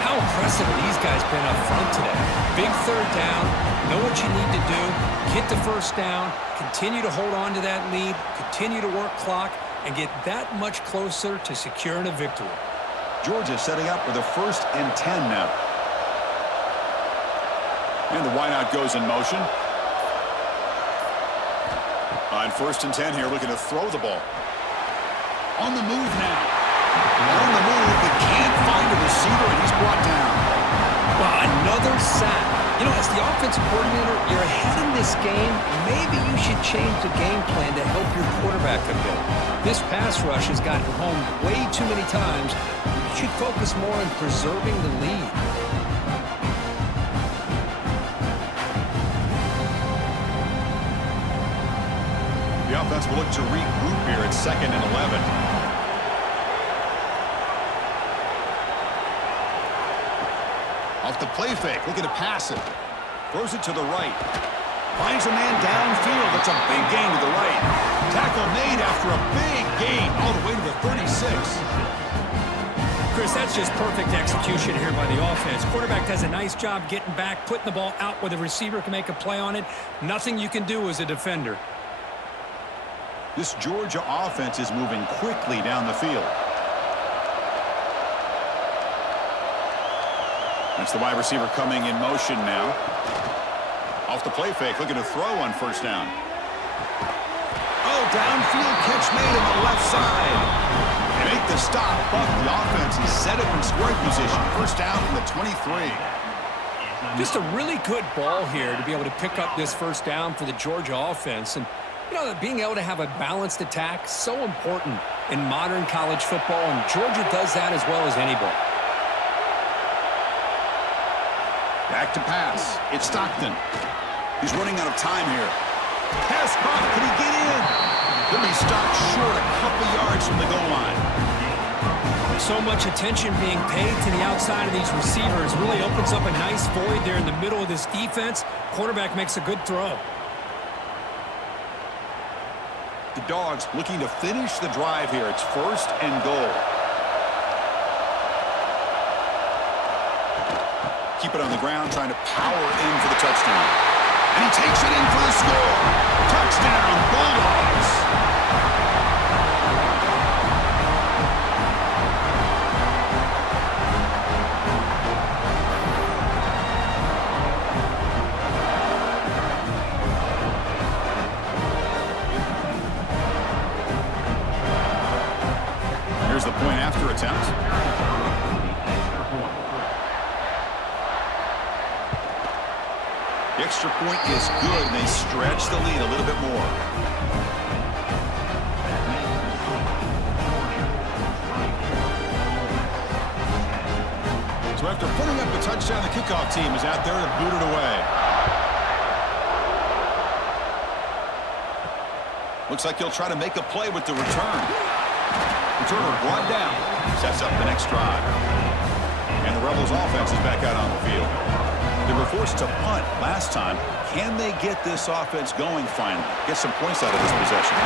How impressive have these guys been up front today? Big 3rd down. Know what you need to do. Get the first down. Continue to hold on to that lead. Continue to work clock and get that much closer to securing a victory. Georgia setting up for the 1st and 10 now. And the wideout goes in motion. On 1st and 10 here, looking to throw the ball. On the move now. On the move, but can't find a receiver, and he's brought down. Well, another sack. You know, as the offensive coordinator, you're ahead in this game. Maybe you should change the game plan to help your quarterback a bit. This pass rush has gotten home way too many times. You should focus more on preserving the lead. The offense will look to regroup here at 2nd and 11. Off the play fake, looking to pass it. Throws it to the right. Finds a man downfield. That's a big gain to the right. Tackle made after a big gain all the way to the 36. Chris, that's just perfect execution here by the offense. Quarterback does a nice job getting back, putting the ball out where the receiver can make a play on it. Nothing you can do as a defender. This Georgia offense is moving quickly down the field. That's the wide receiver coming in motion now. Off the play fake, looking to throw on 1st down. Oh, downfield catch made on the left side. They make the stop, but the offense is set up in scoring position. 1st down from the 23. Just a really good ball here to be able to pick up this 1st down for the Georgia offense. And, you know, being able to have a balanced attack, so important in modern college football, and Georgia does that as well as anybody. Back to pass. It's Stockton. He's running out of time here. Pass caught. Can he get in? He'll be stopped short a couple yards from the goal line. So much attention being paid to the outside of these receivers. Really opens up a nice void there in the middle of this defense. Quarterback makes a good throw. The Dogs looking to finish the drive here. It's 1st and goal. Keep it on the ground, trying to power in for the touchdown. And he takes it in for the score. Touchdown, Bulldogs. Here's the point after attempt. The extra point is good, and they stretch the lead a little bit more. So after putting up a touchdown, the kickoff team is out there to boot it away. Looks like he'll try to make a play with the return. Returner brought down. Sets up the next drive. And the Rebels offense is back out on the field. They were forced to punt last time. Can they get this offense going finally? Get some points out of this possession.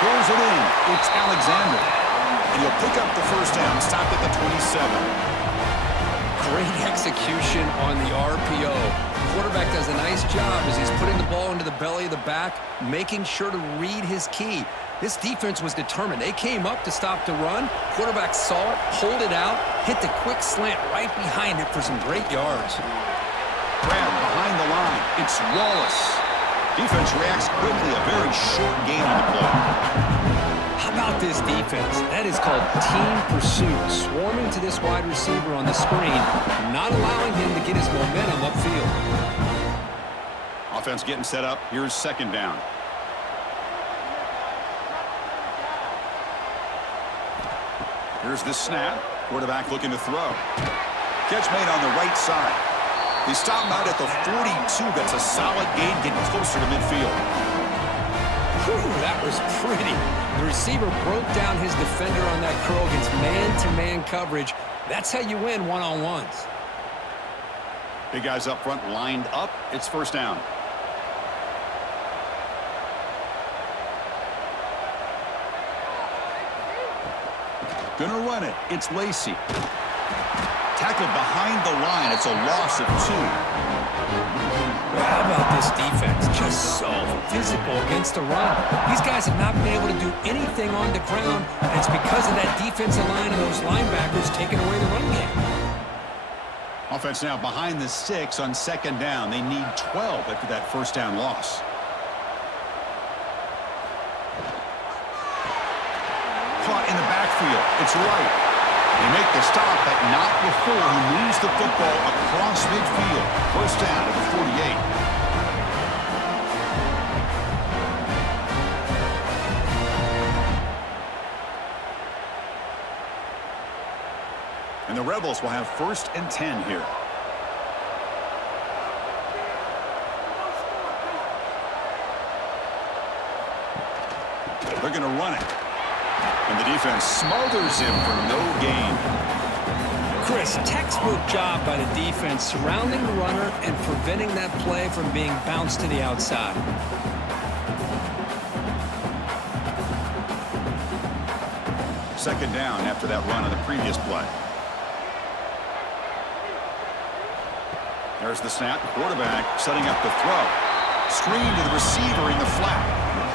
Throws it in. It's Alexander. And he'll pick up the first down. Stopped at the 27. Great execution on the RPO. Quarterback does a nice job as he's putting the ball into the belly of the back, making sure to read his key. This defense was determined. They came up to stop the run. Quarterback saw it, pulled it out, hit the quick slant right behind it for some great yards. Grab behind the line. It's Wallace. Defense reacts quickly. A very short gain on the play. How about this defense? That is called team pursuit. Swarming to this wide receiver on the screen, not allowing him to get his momentum upfield. Offense getting set up. Here's 2nd down. Here's the snap. Quarterback looking to throw. Catch made on the right side. They stop him out at the 42. That's a solid gain, getting closer to midfield. Whew, that was pretty. The receiver broke down his defender on that curl against man-to-man coverage. That's how you win one-on-ones. Big guys up front lined up. It's 1st down. Gonna run it. It's Lacey. Tackled behind the line. It's a loss of 2. How about this defense? Just so physical against the run. These guys have not been able to do anything on the ground, and it's because of that defensive line and those linebackers taking away the run game. Offense now behind the 6 on 2nd down. They need 12 after that 1st down loss. Caught in the backfield. It's Wright. They make the stop, but not before he moves the football across midfield. 1st down at the 48. And the Rebels will have 1st and 10 here. They're going to run it. And the defense smothers him for no gain. Chris, textbook job by the defense surrounding the runner and preventing that play from being bounced to the outside. Second down after that run on the previous play. There's the snap. Quarterback setting up the throw. Screen to the receiver in the flat.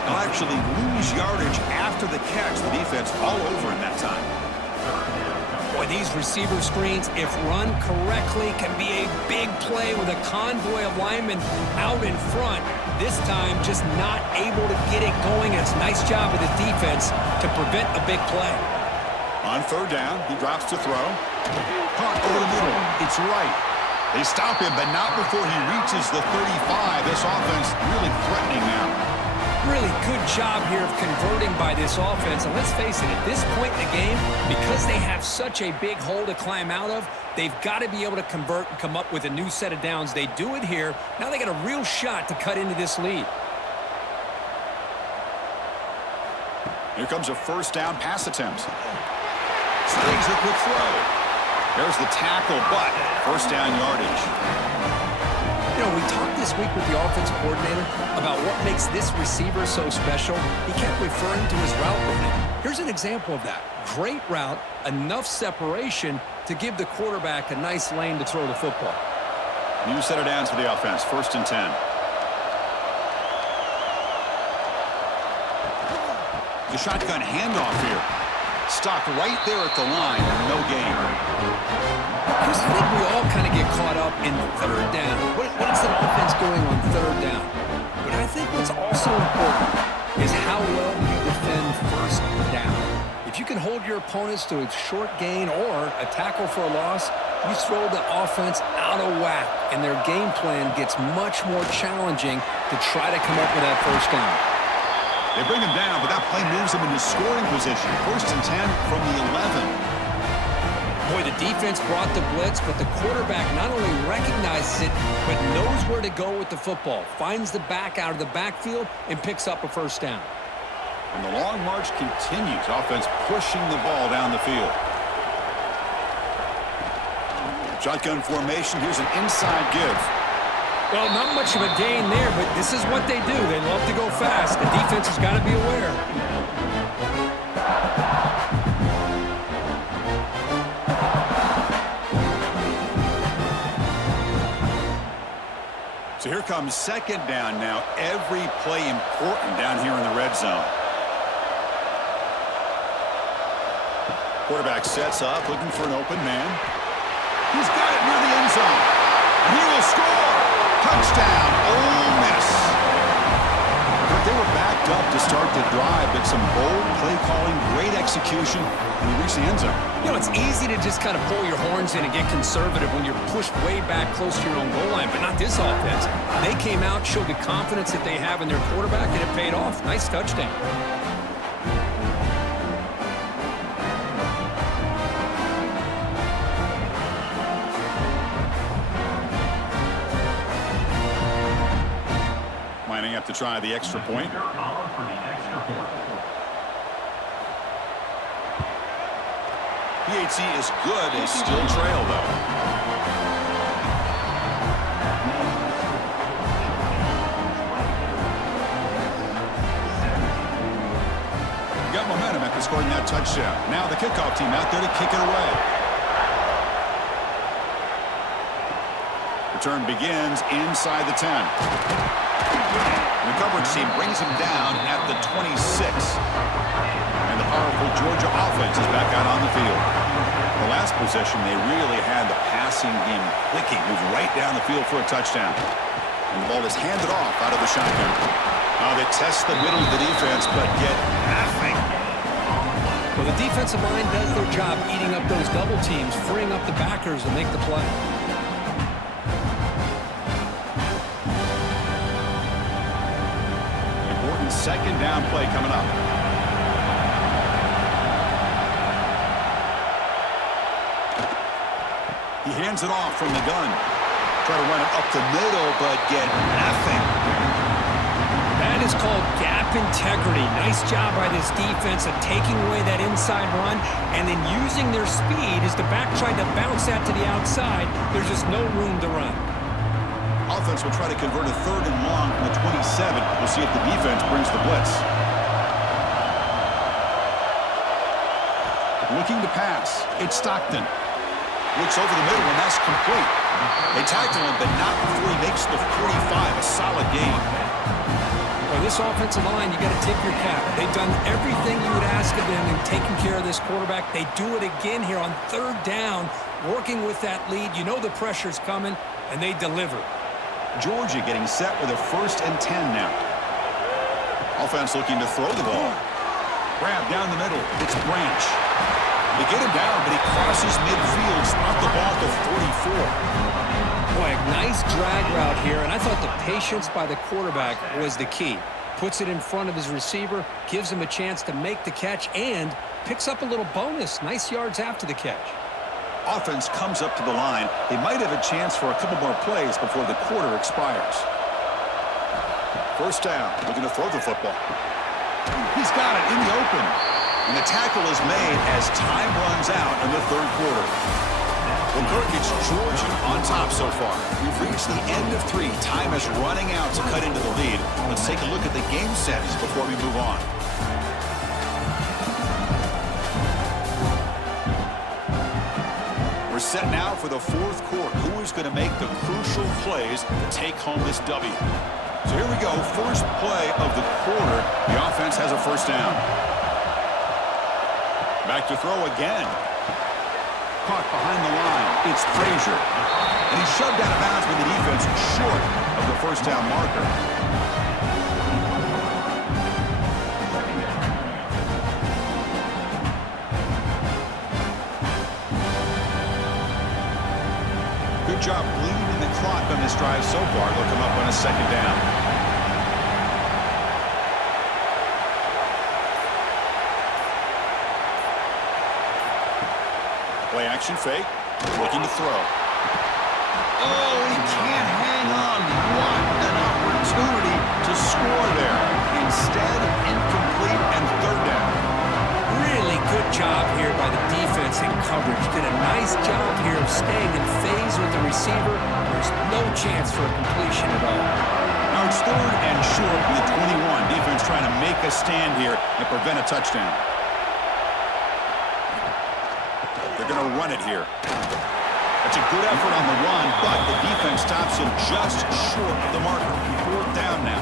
They'll actually lose yardage after the catch. The defense all over in that time. Boy, these receiver screens, if run correctly, can be a big play with a convoy of linemen out in front. This time, just not able to get it going. It's a nice job of the defense to prevent a big play. On 3rd down, he drops to throw. Caught over the middle. It's Wright. They stop him, but not before he reaches the 35. This offense really threatening now. Really good job here of converting by this offense. And let's face it, at this point in the game, because they have such a big hole to climb out of, they've got to be able to convert and come up with a new set of downs. They do it here. Now they got a real shot to cut into this lead. Here comes a first down pass attempt. Slings a quick throw. There's the tackle, but first down yardage. You know, we talked this week with the offensive coordinator about what makes this receiver so special. He kept referring to his route running. Here's an example of that. Great route, enough separation to give the quarterback a nice lane to throw the football. New set of downs for the offense, 1st and 10. The shotgun handoff here. Stopped right there at the line. No gain. Chris, I think we all kind of get caught up in 3rd down. What is the offense doing on 3rd down? But I think what's also important is how well you defend 1st down. If you can hold your opponents to a short gain or a tackle for a loss, you throw the offense out of whack, and their game plan gets much more challenging to try to come up with that 1st down. They bring him down, but that play moves him into scoring position. 1st and 10 from the 11. Boy, the defense brought the blitz, but the quarterback not only recognizes it, but knows where to go with the football. Finds the back out of the backfield and picks up a 1st down. And the long march continues. Offense pushing the ball down the field. Shotgun formation. Here's an inside give. Well, not much of a gain there, but this is what they do. They love to go fast. The defense has got to be aware. So here comes 2nd down now. Every play important down here in the red zone. Quarterback sets up, looking for an open man. He's got it near the end zone. And he will score. Touchdown, Ole Miss. But they were backed up to start the drive, but some bold play calling, great execution, and he reached the end zone. You know, it's easy to just kind of pull your horns in and get conservative when you're pushed way back close to your own goal line, but not this offense. They came out, showed the confidence that they have in their quarterback, and it paid off. Nice touchdown. Lining up to try the extra point. PAT is good. They still trail, though. Got momentum after scoring that touchdown. Now the kickoff team out there to kick it away. Return begins inside the 10. The coverage team brings him down at the 26. And the powerful Georgia offense is back out on the field. The last possession, they really had the passing game clicking, moved right down the field for a touchdown. And the ball is handed off out of the shotgun. They test the middle of the defense, but get nothing. Well, the defensive line does their job eating up those double teams, freeing up the backers to make the play. Important 2nd down play coming up. He hands it off from the gun. Try to run it up the middle, but get nothing. That is called gap integrity. Nice job by this defense of taking away that inside run and then using their speed as the back tried to bounce that to the outside. There's just no room to run. Offense will try to convert a 3rd and long from the 27. We'll see if the defense brings the blitz. Looking to pass. It's Stockton. Looks over the middle, and that's complete. They tackle him, but not before he makes the 45. A solid game. Well, this offensive line, you got to tip your cap. They've done everything you would ask of them in taking care of this quarterback. They do it again here on 3rd down, working with that lead. You know the pressure's coming, and they deliver. Georgia getting set with a 1st and 10 now. Offense looking to throw the ball. Grab down the middle. It's Branch. They get him down, but he crosses midfield. Spot the ball to 44. Boy, a nice drag route here, and I thought the patience by the quarterback was the key. Puts it in front of his receiver, gives him a chance to make the catch, and picks up a little bonus. Nice yards after the catch. Offense comes up to the line. They might have a chance for a couple more plays before the quarter expires. 1st down, looking to throw the football. He's got it in the open. And the tackle is made as time runs out in the third quarter. Well, Kirk, it's Georgia on top so far. We've reached the end of 3. Time is running out to cut into the lead. Let's take a look at the game settings before we move on. We're set now for the fourth quarter. Who is going to make the crucial plays to take home this W? So here we go. First play of the quarter. The offense has a first down. Back to throw again. Caught behind the line. It's Frazier. And he's shoved out of bounds with the defense short of the first down marker. Good job bleeding the clock on this drive so far. They'll come up on a second down. Play action fake. Looking to throw. Oh, he can't hang on. What an opportunity to score there. Instead, incomplete and third down. Really good job here by the defense in coverage. Did a nice job here of staying in phase with the receiver. There's no chance for a completion at all. Now it's third and short with 21. Defense trying to make a stand here and prevent a touchdown. They're going to run it here. That's a good effort on the run, but the defense stops him just short of the marker. Fourth down now.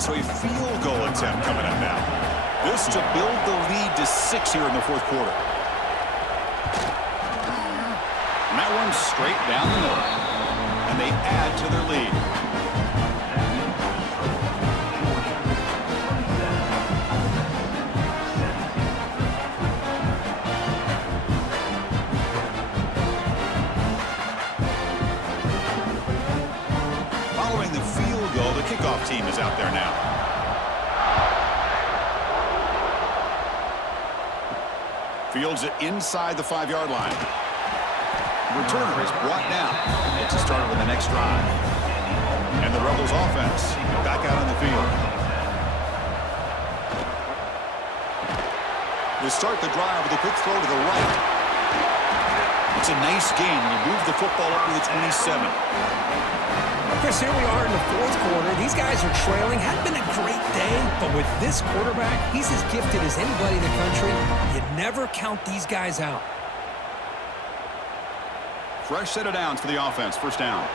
So a field goal attempt coming up now. This to build the lead to 6 here in the fourth quarter. And that one's straight down the middle. And they add to their lead. Following the field goal, the kickoff team is out there now. Fields it inside the 5-yard line. Returner is brought down. It's a starter with the next drive. And the Rebels offense back out on the field. They start the drive with a quick throw to the right. It's a nice gain. You move the football up to the 27. Chris, here we are in the fourth quarter. These guys are trailing. Hadn't been a great day, but with this quarterback, he's as gifted as anybody in the country. You never count these guys out. Fresh set of downs for the offense. First down.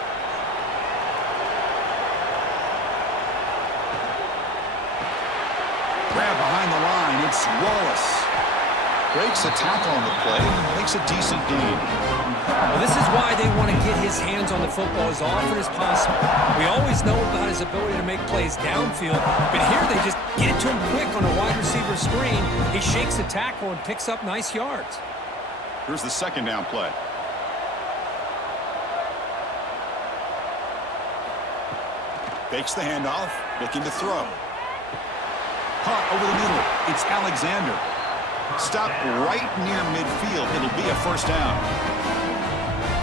Grab behind the line. It's Wallace. Breaks a tackle on the play. Makes a decent gain. Well, this is why they want to get his hands on the football as often as possible. We always know about his ability to make plays downfield, but here they just get it to him quick on a wide receiver screen. He shakes the tackle and picks up nice yards. Here's the second down play. Fakes the handoff, looking to throw. Caught over the middle. It's Alexander. Stopped right near midfield. It'll be a first down.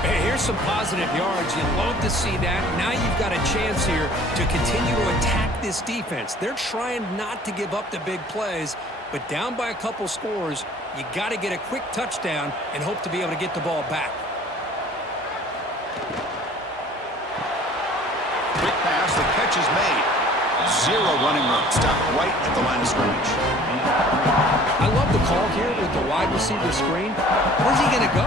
Hey, here's some positive yards. You'd love to see that. Now you've got a chance here to continue to attack this defense. They're trying not to give up the big plays, but down by a couple scores, you got to get a quick touchdown and hope to be able to get the ball back. Quick pass, the catch is made. Zero running room. Stopped right at the line of scrimmage. I love the call here with the wide receiver screen. Where's he going to go?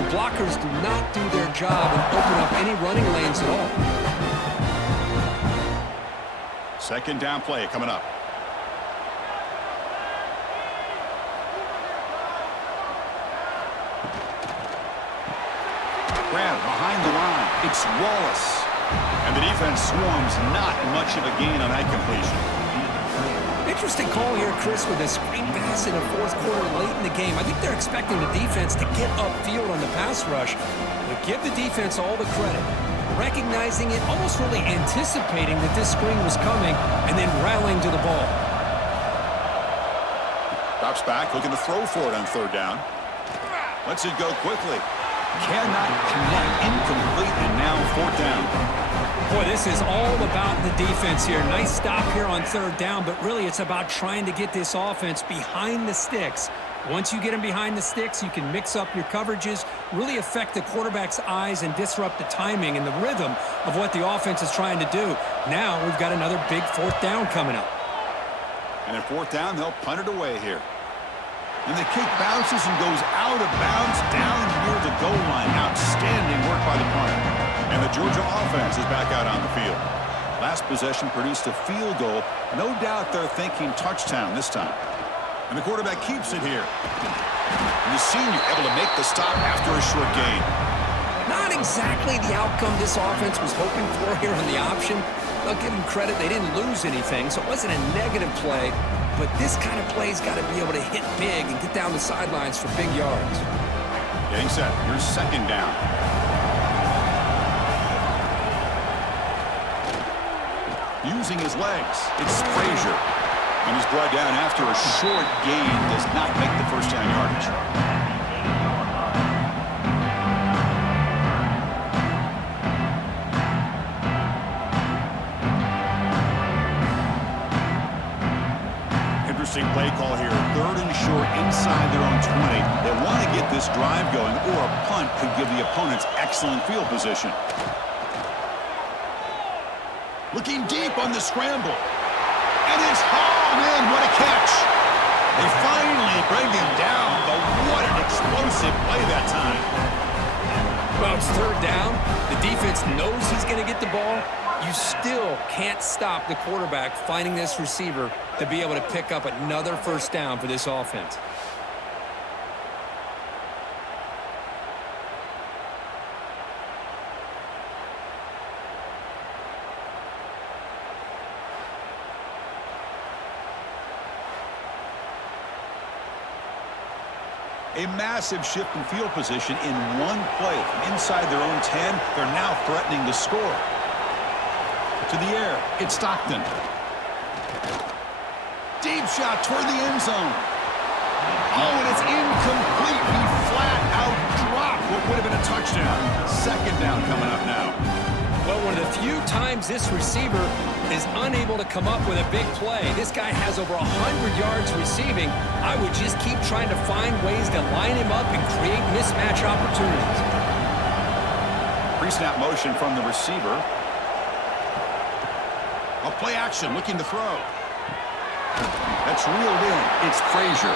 The blockers do not do their job and open up any running lanes at all. Second down play coming up. Grab behind the line. It's Wallace. And the defense swarms. Not much of a gain on that completion. Interesting call here, Chris, with a screen pass in the fourth quarter late in the game. I think they're expecting the defense to get upfield on the pass rush. But give the defense all the credit. Recognizing it, almost really anticipating that this screen was coming, and then rallying to the ball. Drops back, looking to throw for it on third down. Lets it go quickly. Cannot connect. Incomplete, and now fourth down. Boy, this is all about the defense here. Nice stop here on third down, but really it's about trying to get this offense behind the sticks. Once you get them behind the sticks, you can mix up your coverages, really affect the quarterback's eyes and disrupt the timing and the rhythm of what the offense is trying to do. Now we've got another big fourth down coming up. And at fourth down, they'll punt it away here. And the kick bounces and goes out of bounds down near the goal line. Outstanding work by the punter. And the Georgia offense is back out on the field. Last possession produced a field goal. No doubt they're thinking touchdown this time. And the quarterback keeps it here. And the senior able to make the stop after a short gain. Not exactly the outcome this offense was hoping for here on the option. I'll give them credit. They didn't lose anything, so it wasn't a negative play. But this kind of play's got to be able to hit big and get down the sidelines for big yards. Getting set. Here's second down. Using his legs, it's Frazier. And he's brought down after a short gain. Does not make the first down yardage. Interesting play call here. Third and short inside their own 20. They want to get this drive going, or a punt could give the opponents excellent field position. Looking deep on the scramble. And it's hauled in. What a catch. They finally bring him down, but what an explosive play that time. Well, it's third down. The defense knows he's going to get the ball. You still can't stop the quarterback finding this receiver to be able to pick up another first down for this offense. A massive shift in field position in one play. From inside their own 10, they're now threatening to score. To the air, it's Stockton. Deep shot toward the end zone. Oh, and it's incomplete. He flat out dropped what would have been a touchdown. Second down coming up now. Well, one of the few times this receiver is unable to come up with a big play. This guy has over 100 yards receiving. I would just keep trying to find ways to line him up and create mismatch opportunities. Pre-snap motion from the receiver. A play action, looking to throw. That's reeled in. It's Frazier.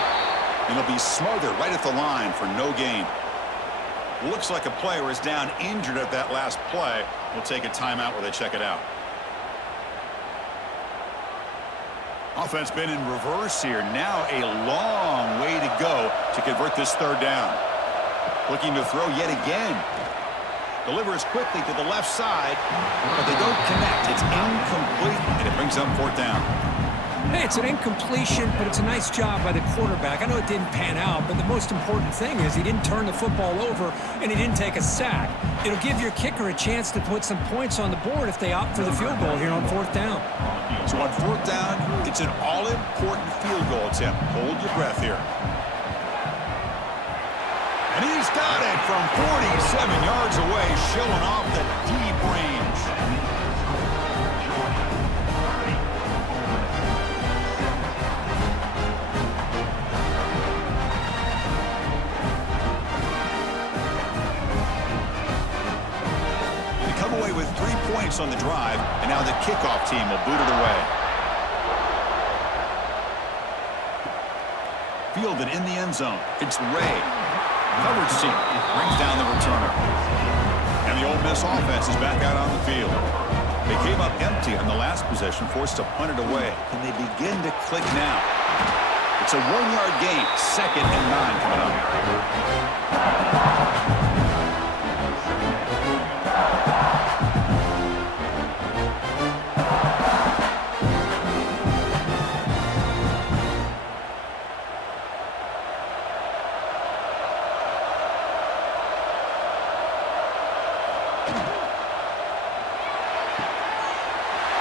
And he'll be smothered right at the line for no gain. Looks like a player is down injured at that last play. We'll take a timeout where they check it out. Offense been in reverse here. Now a long way to go to convert this third down. Looking to throw yet again. Delivers quickly to the left side, but they don't connect. It's incomplete, and it brings up fourth down. Hey, it's an incompletion, but it's a nice job by the quarterback. I know it didn't pan out, but the most important thing is he didn't turn the football over and he didn't take a sack. It'll give your kicker a chance to put some points on the board if they opt for the field goal here on fourth down. So on fourth down, it's an all-important field goal attempt. Hold your breath here. And he's got it from 47 yards away, showing off the deep range. They come away with 3 points on the drive, and now the kickoff team will boot it away. Fielded in the end zone. It's Ray. Coverage team brings down the returner. And the Ole Miss offense is back out on the field. They came up empty on the last possession, forced to punt it away. Can they begin to click now? It's a 1-yard gain, 2nd and 9 coming up.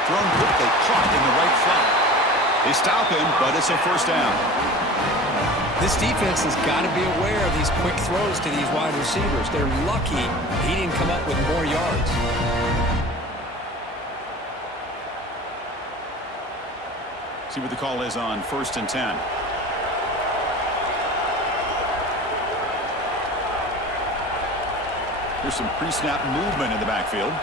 Thrown quickly, caught in the right flat. They stop him, but it's a first down. This defense has got to be aware of these quick throws to these wide receivers. They're lucky he didn't come up with more yards. See what the call is on 1st and 10. Here's some pre-snap movement in the backfield.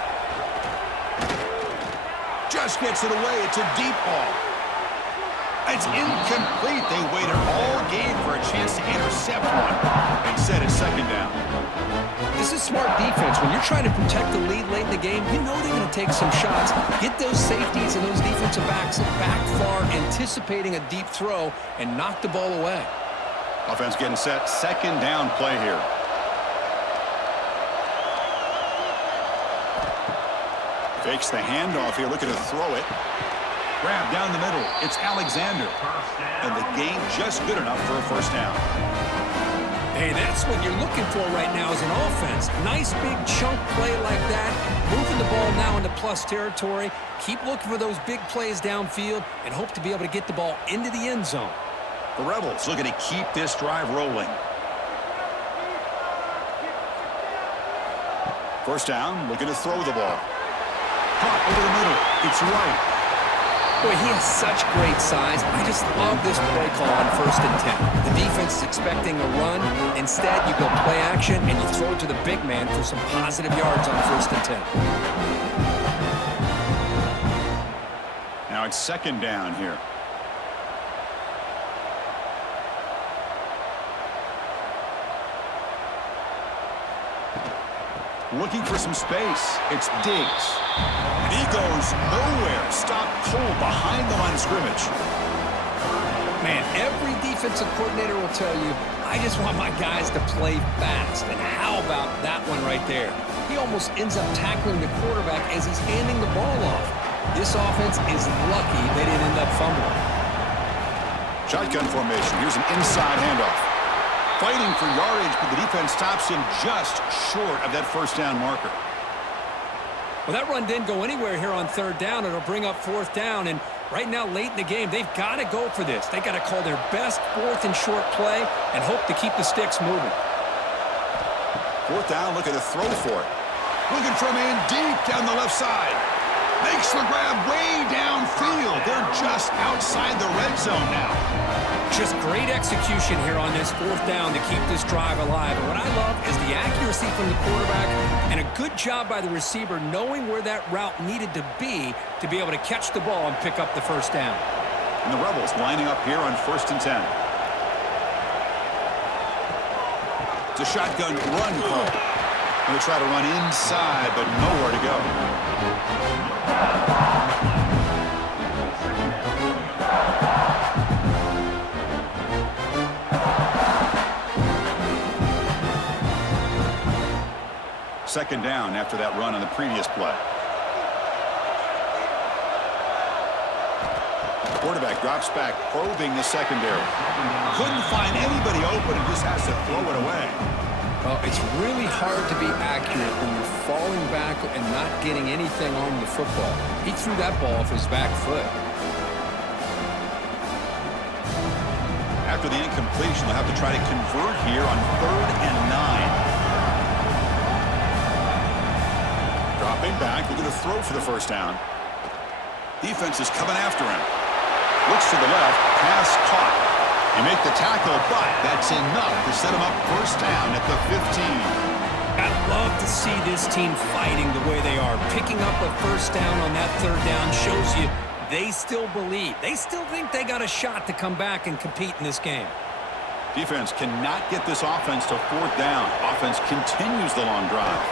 Just gets it away. It's a deep ball. It's incomplete. They waited all game for a chance to intercept one. Instead, it's 2nd down. This is smart defense. When you're trying to protect the lead late in the game, you know they're going to take some shots. Get those safeties and those defensive backs back far, anticipating a deep throw, and knock the ball away. Offense getting set. 2nd down play here. Fakes the handoff here, looking to throw it. Grab down the middle. It's Alexander. And the game just good enough for a 1st down. Hey, that's what you're looking for right now as an offense. Nice big chunk play like that. Moving the ball now into plus territory. Keep looking for those big plays downfield and hope to be able to get the ball into the end zone. The Rebels looking to keep this drive rolling. 1st down, looking to throw the ball. Caught over the middle. It's right. Boy, he has such great size. I just love this play call on 1st and 10. The defense is expecting a run. Instead, you go play action and you throw it to the big man for some positive yards on 1st and 10. Now it's 2nd down here. Looking for some space. It's Diggs. And he goes nowhere. Stopped cold behind the line of scrimmage. Man, every defensive coordinator will tell you, I just want my guys to play fast. And how about that one right there? He almost ends up tackling the quarterback as he's handing the ball off. This offense is lucky they didn't end up fumbling. Shotgun formation. Here's an inside handoff. Fighting for yardage, but the defense stops him just short of that 1st down marker. Well, that run didn't go anywhere here on 3rd down. It'll bring up 4th down, and right now, late in the game, they've got to go for this. They've got to call their best 4th and short play and hope to keep the sticks moving. 4th down, looking to throw for it. Looking for a man deep down the left side. Makes the grab way downfield. They're just outside the red zone now. Just great execution here on this 4th down to keep this drive alive. And what I love is the accuracy from the quarterback and a good job by the receiver knowing where that route needed to be able to catch the ball and pick up the 1st down. And the Rebels lining up here on 1st and 10. It's a shotgun run call. They try to run inside, but nowhere to go. Second down after that run on the previous play. Quarterback drops back, probing the secondary. Couldn't find anybody open and just has to throw it away. Well, it's really hard to be accurate when you're falling back and not getting anything on the football. He threw that ball off his back foot. After the incompletion, they'll have to try to convert here on 3rd and 9. Dropping back, looking to throw for the 1st down. Defense is coming after him. Looks to the left, pass caught. You make the tackle, but that's enough to set him up 1st down at the 15. I'd love to see this team fighting the way they are. Picking up a 1st down on that 3rd down shows you they still believe. They still think they got a shot to come back and compete in this game. Defense cannot get this offense to 4th down. Offense continues the long drive.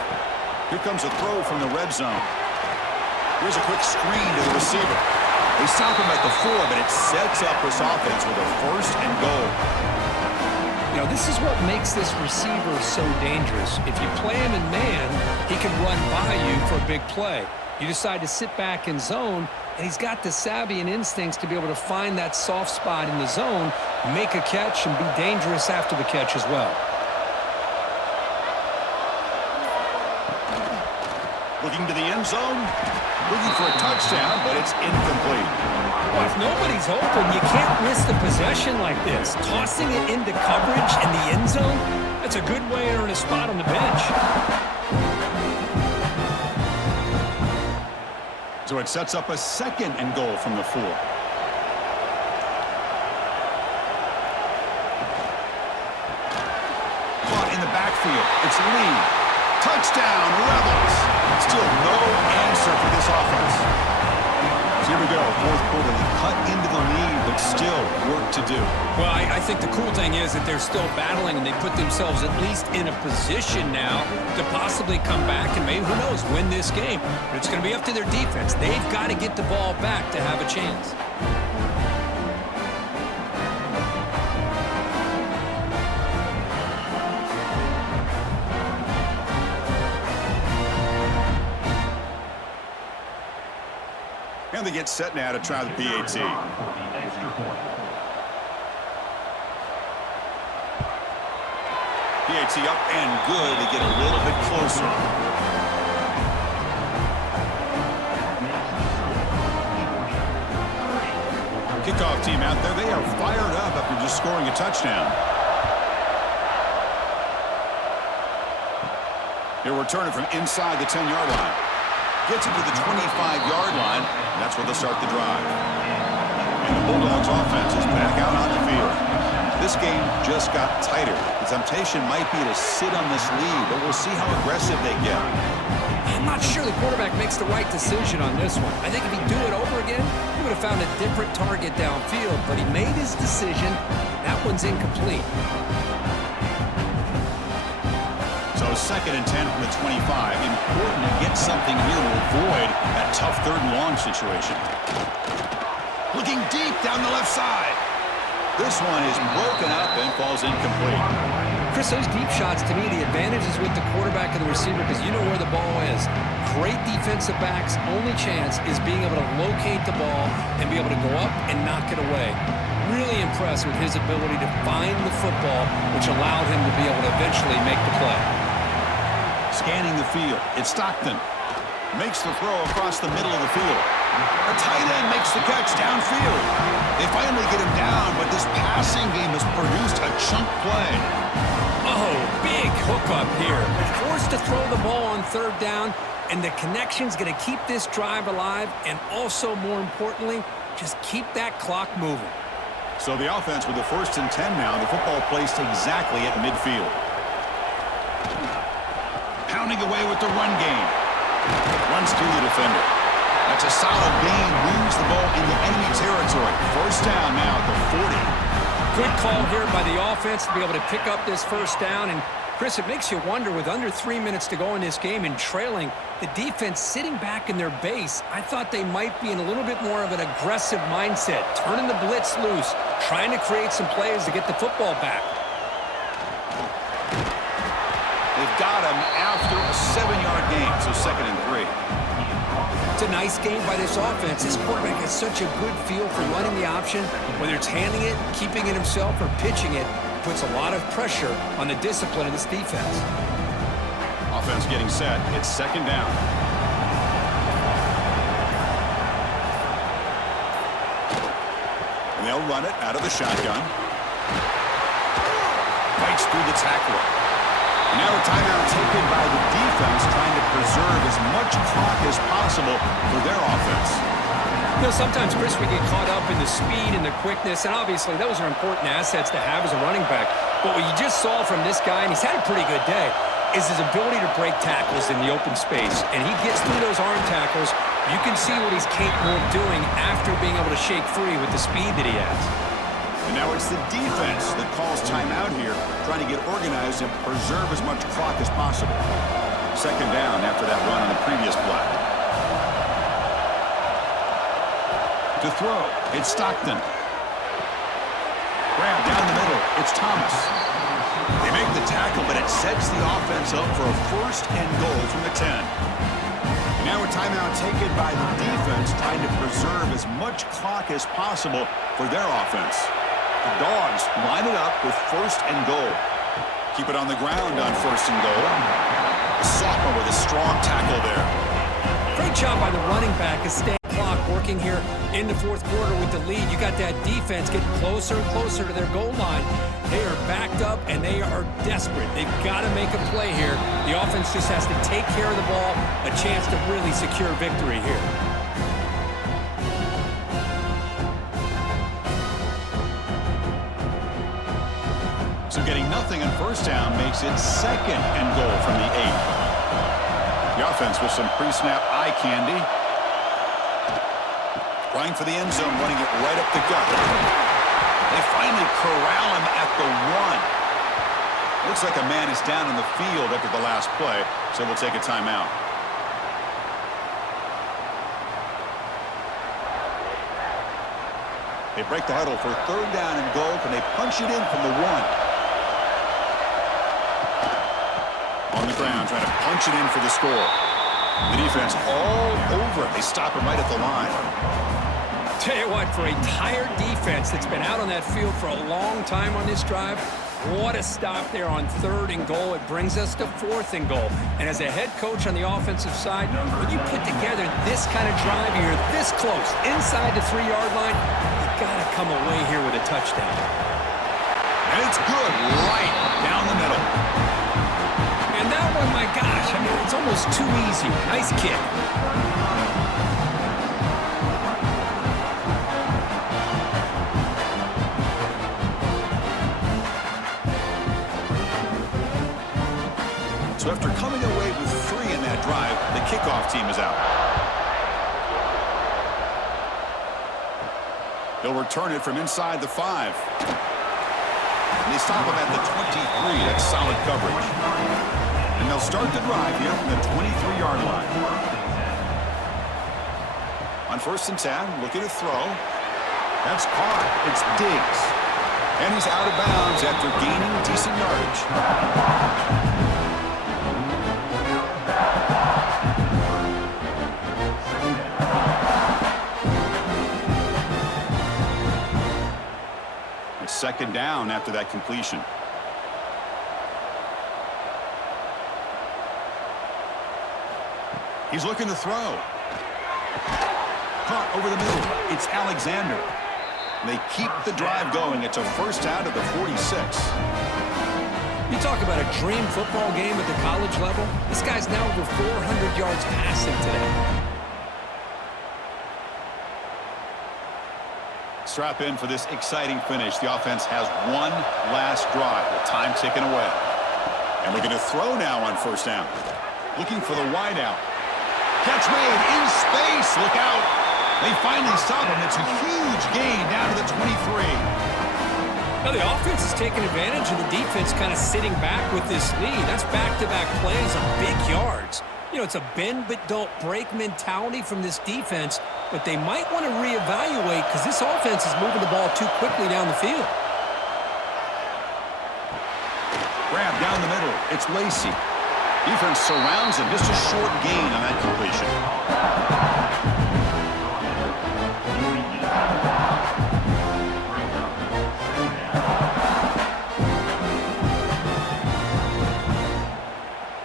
Here comes a throw from the red zone. Here's a quick screen to the receiver. They stop him at the 4, but it sets up this offense with a 1st and goal. You know, this is what makes this receiver so dangerous. If you play him in man, he can run by you for a big play. You decide to sit back in zone, and he's got the savvy and instincts to be able to find that soft spot in the zone, make a catch, and be dangerous after the catch as well. Looking to the end zone, looking for a touchdown, but it's incomplete. Well, if nobody's open, you can't risk the possession like this. Tossing it into coverage in the end zone, that's a good way to earn a spot on the bench. So it sets up a 2nd and goal from the 4. Caught in the backfield. It's Lee. Touchdown, Rebels. Still no answer for this offense. So here we go, 4th quarter. They cut into the lead, but still work to do. Well, I think the cool thing is that they're still battling, and they put themselves at least in a position now to possibly come back and maybe, who knows, win this game. But it's going to be up to their defense. They've got to get the ball back to have a chance. And they get set now to try the PAT. PAT up and good. They get a little bit closer. Kickoff team out there. They are fired up after just scoring a touchdown. Here we're turning from inside the 10-yard line. Gets it to the 25-yard line. That's where they'll start the drive. And the Bulldogs offense is back out on the field. This game just got tighter. The temptation might be to sit on this lead, but we'll see how aggressive they get. I'm not sure the quarterback makes the right decision on this one. I think if he'd do it over again, he would have found a different target downfield, but he made his decision. That one's incomplete. So 2nd and 10 from the 25. Important to get something here to avoid that tough 3rd and long situation. Looking deep down the left side. This one is broken up and falls incomplete. Chris, those deep shots, to me, the advantage is with the quarterback and the receiver because you know where the ball is. Great defensive backs' only chance is being able to locate the ball and be able to go up and knock it away. Really impressed with his ability to find the football, which allowed him to be able to eventually make the play. Scanning the field. It's Stockton. Makes the throw across the middle of the field. A tight end makes the catch downfield. They finally get him down, but this passing game has produced a chunk play. Oh, big hookup here. Forced to throw the ball on 3rd down, and the connection's going to keep this drive alive, and also, more importantly, just keep that clock moving. So the offense with the 1st and 10 now. The football placed exactly at midfield. Pounding away with the run game. Runs through the defender. That's a solid gain. Moves the ball into enemy territory. 1st down now at the 40. Good call here by the offense to be able to pick up this 1st down. And, Chris, it makes you wonder, with under 3 minutes to go in this game and trailing, the defense sitting back in their base, I thought they might be in a little bit more of an aggressive mindset, turning the blitz loose, trying to create some plays to get the football back. They've got him after a 7-yard gain, so 2nd and 3. It's a nice game by this offense. This quarterback has such a good feel for running the option. Whether it's handing it, keeping it himself, or pitching it, puts a lot of pressure on the discipline of this defense. Offense getting set. It's 2nd down. And they'll run it out of the shotgun. Fights through the tackler. And now a timeout taken by the defense, trying to preserve as much clock as possible for their offense. You know, sometimes, Chris, we get caught up in the speed and the quickness, and obviously those are important assets to have as a running back. But what you just saw from this guy, and he's had a pretty good day, is his ability to break tackles in the open space. And he gets through those arm tackles. You can see what he's capable of doing after being able to shake free with the speed that he has. And now it's the defense that calls timeout here, trying to get organized and preserve as much clock as possible. 2nd down after that run on the previous play. To throw, it's Stockton. Grab down the middle, it's Thomas. They make the tackle, but it sets the offense up for a 1st and goal from the 10. And now a timeout taken by the defense, trying to preserve as much clock as possible for their offense. The Dogs line it up with 1st and goal. Keep it on the ground on 1st and goal. The sophomore with a strong tackle there. Great job by the running back of staying clock working here in the fourth quarter with the lead. You got that defense getting closer and closer to their goal line. They are backed up, and they are desperate. They've got to make a play here. The offense just has to take care of the ball, a chance to really secure victory here. So getting nothing on first down makes it 2nd and goal from the 8. The offense with some pre-snap eye candy. Running for the end zone, running it right up the gut. They finally corral him at the 1. Looks like a man is down in the field after the last play, so we'll take a timeout. They break the huddle for 3rd down and goal. Can they punch it in from the 1? On the ground, trying to punch it in for the score. The defense all over it. They stop him right at the line. Tell you what, for a tired defense that's been out on that field for a long time on this drive, what a stop there on 3rd and goal. It brings us to 4th and goal. And as a head coach on the offensive side, when you put together this kind of drive, you're this close, inside the 3-yard line, you got to come away here with a touchdown. And it's good, right down the middle. And that one, my gosh, I mean, it's almost too easy. Nice kick. So after coming away with 3 in that drive, the kickoff team is out. They'll return it from inside the 5. And they stop him at the 23. That's solid coverage. And they'll start the drive here from the 23-yard line. On 1st and 10, looking to throw. That's caught. It's Diggs. And he's out of bounds after gaining decent yardage. It's 2nd down after that completion. He's looking to throw. Caught over the middle. It's Alexander. They keep the drive going. It's a 1st out of the 46. You talk about a dream football game at the college level. This guy's now over 400 yards passing today. Strap in for this exciting finish. The offense has one last drive. The time ticking away. And looking to throw now on 1st down. Looking for the wideout. Catch made in space. Look out. They finally stop him. It's a huge gain down to the 23. Now the offense is taking advantage, and the defense kind of sitting back with this lead. That's back-to-back plays of big yards. You know, it's a bend but don't break mentality from this defense, but they might want to reevaluate because this offense is moving the ball too quickly down the field. Grab down the middle. It's Lacey. Defense surrounds him. Just a short gain on that completion.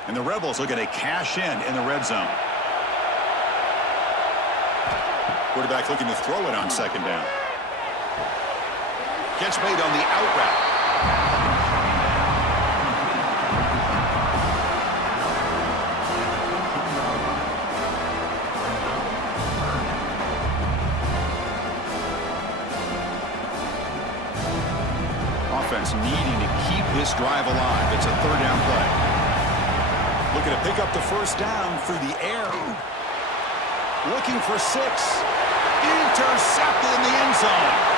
And the Rebels looking to cash in the red zone. Quarterback looking to throw it on 2nd down. Catch made on the out route. Offense needing to keep this drive alive. It's a 3rd down play. Looking to pick up the 1st down through the air. Looking for 6. Intercepted in the end zone.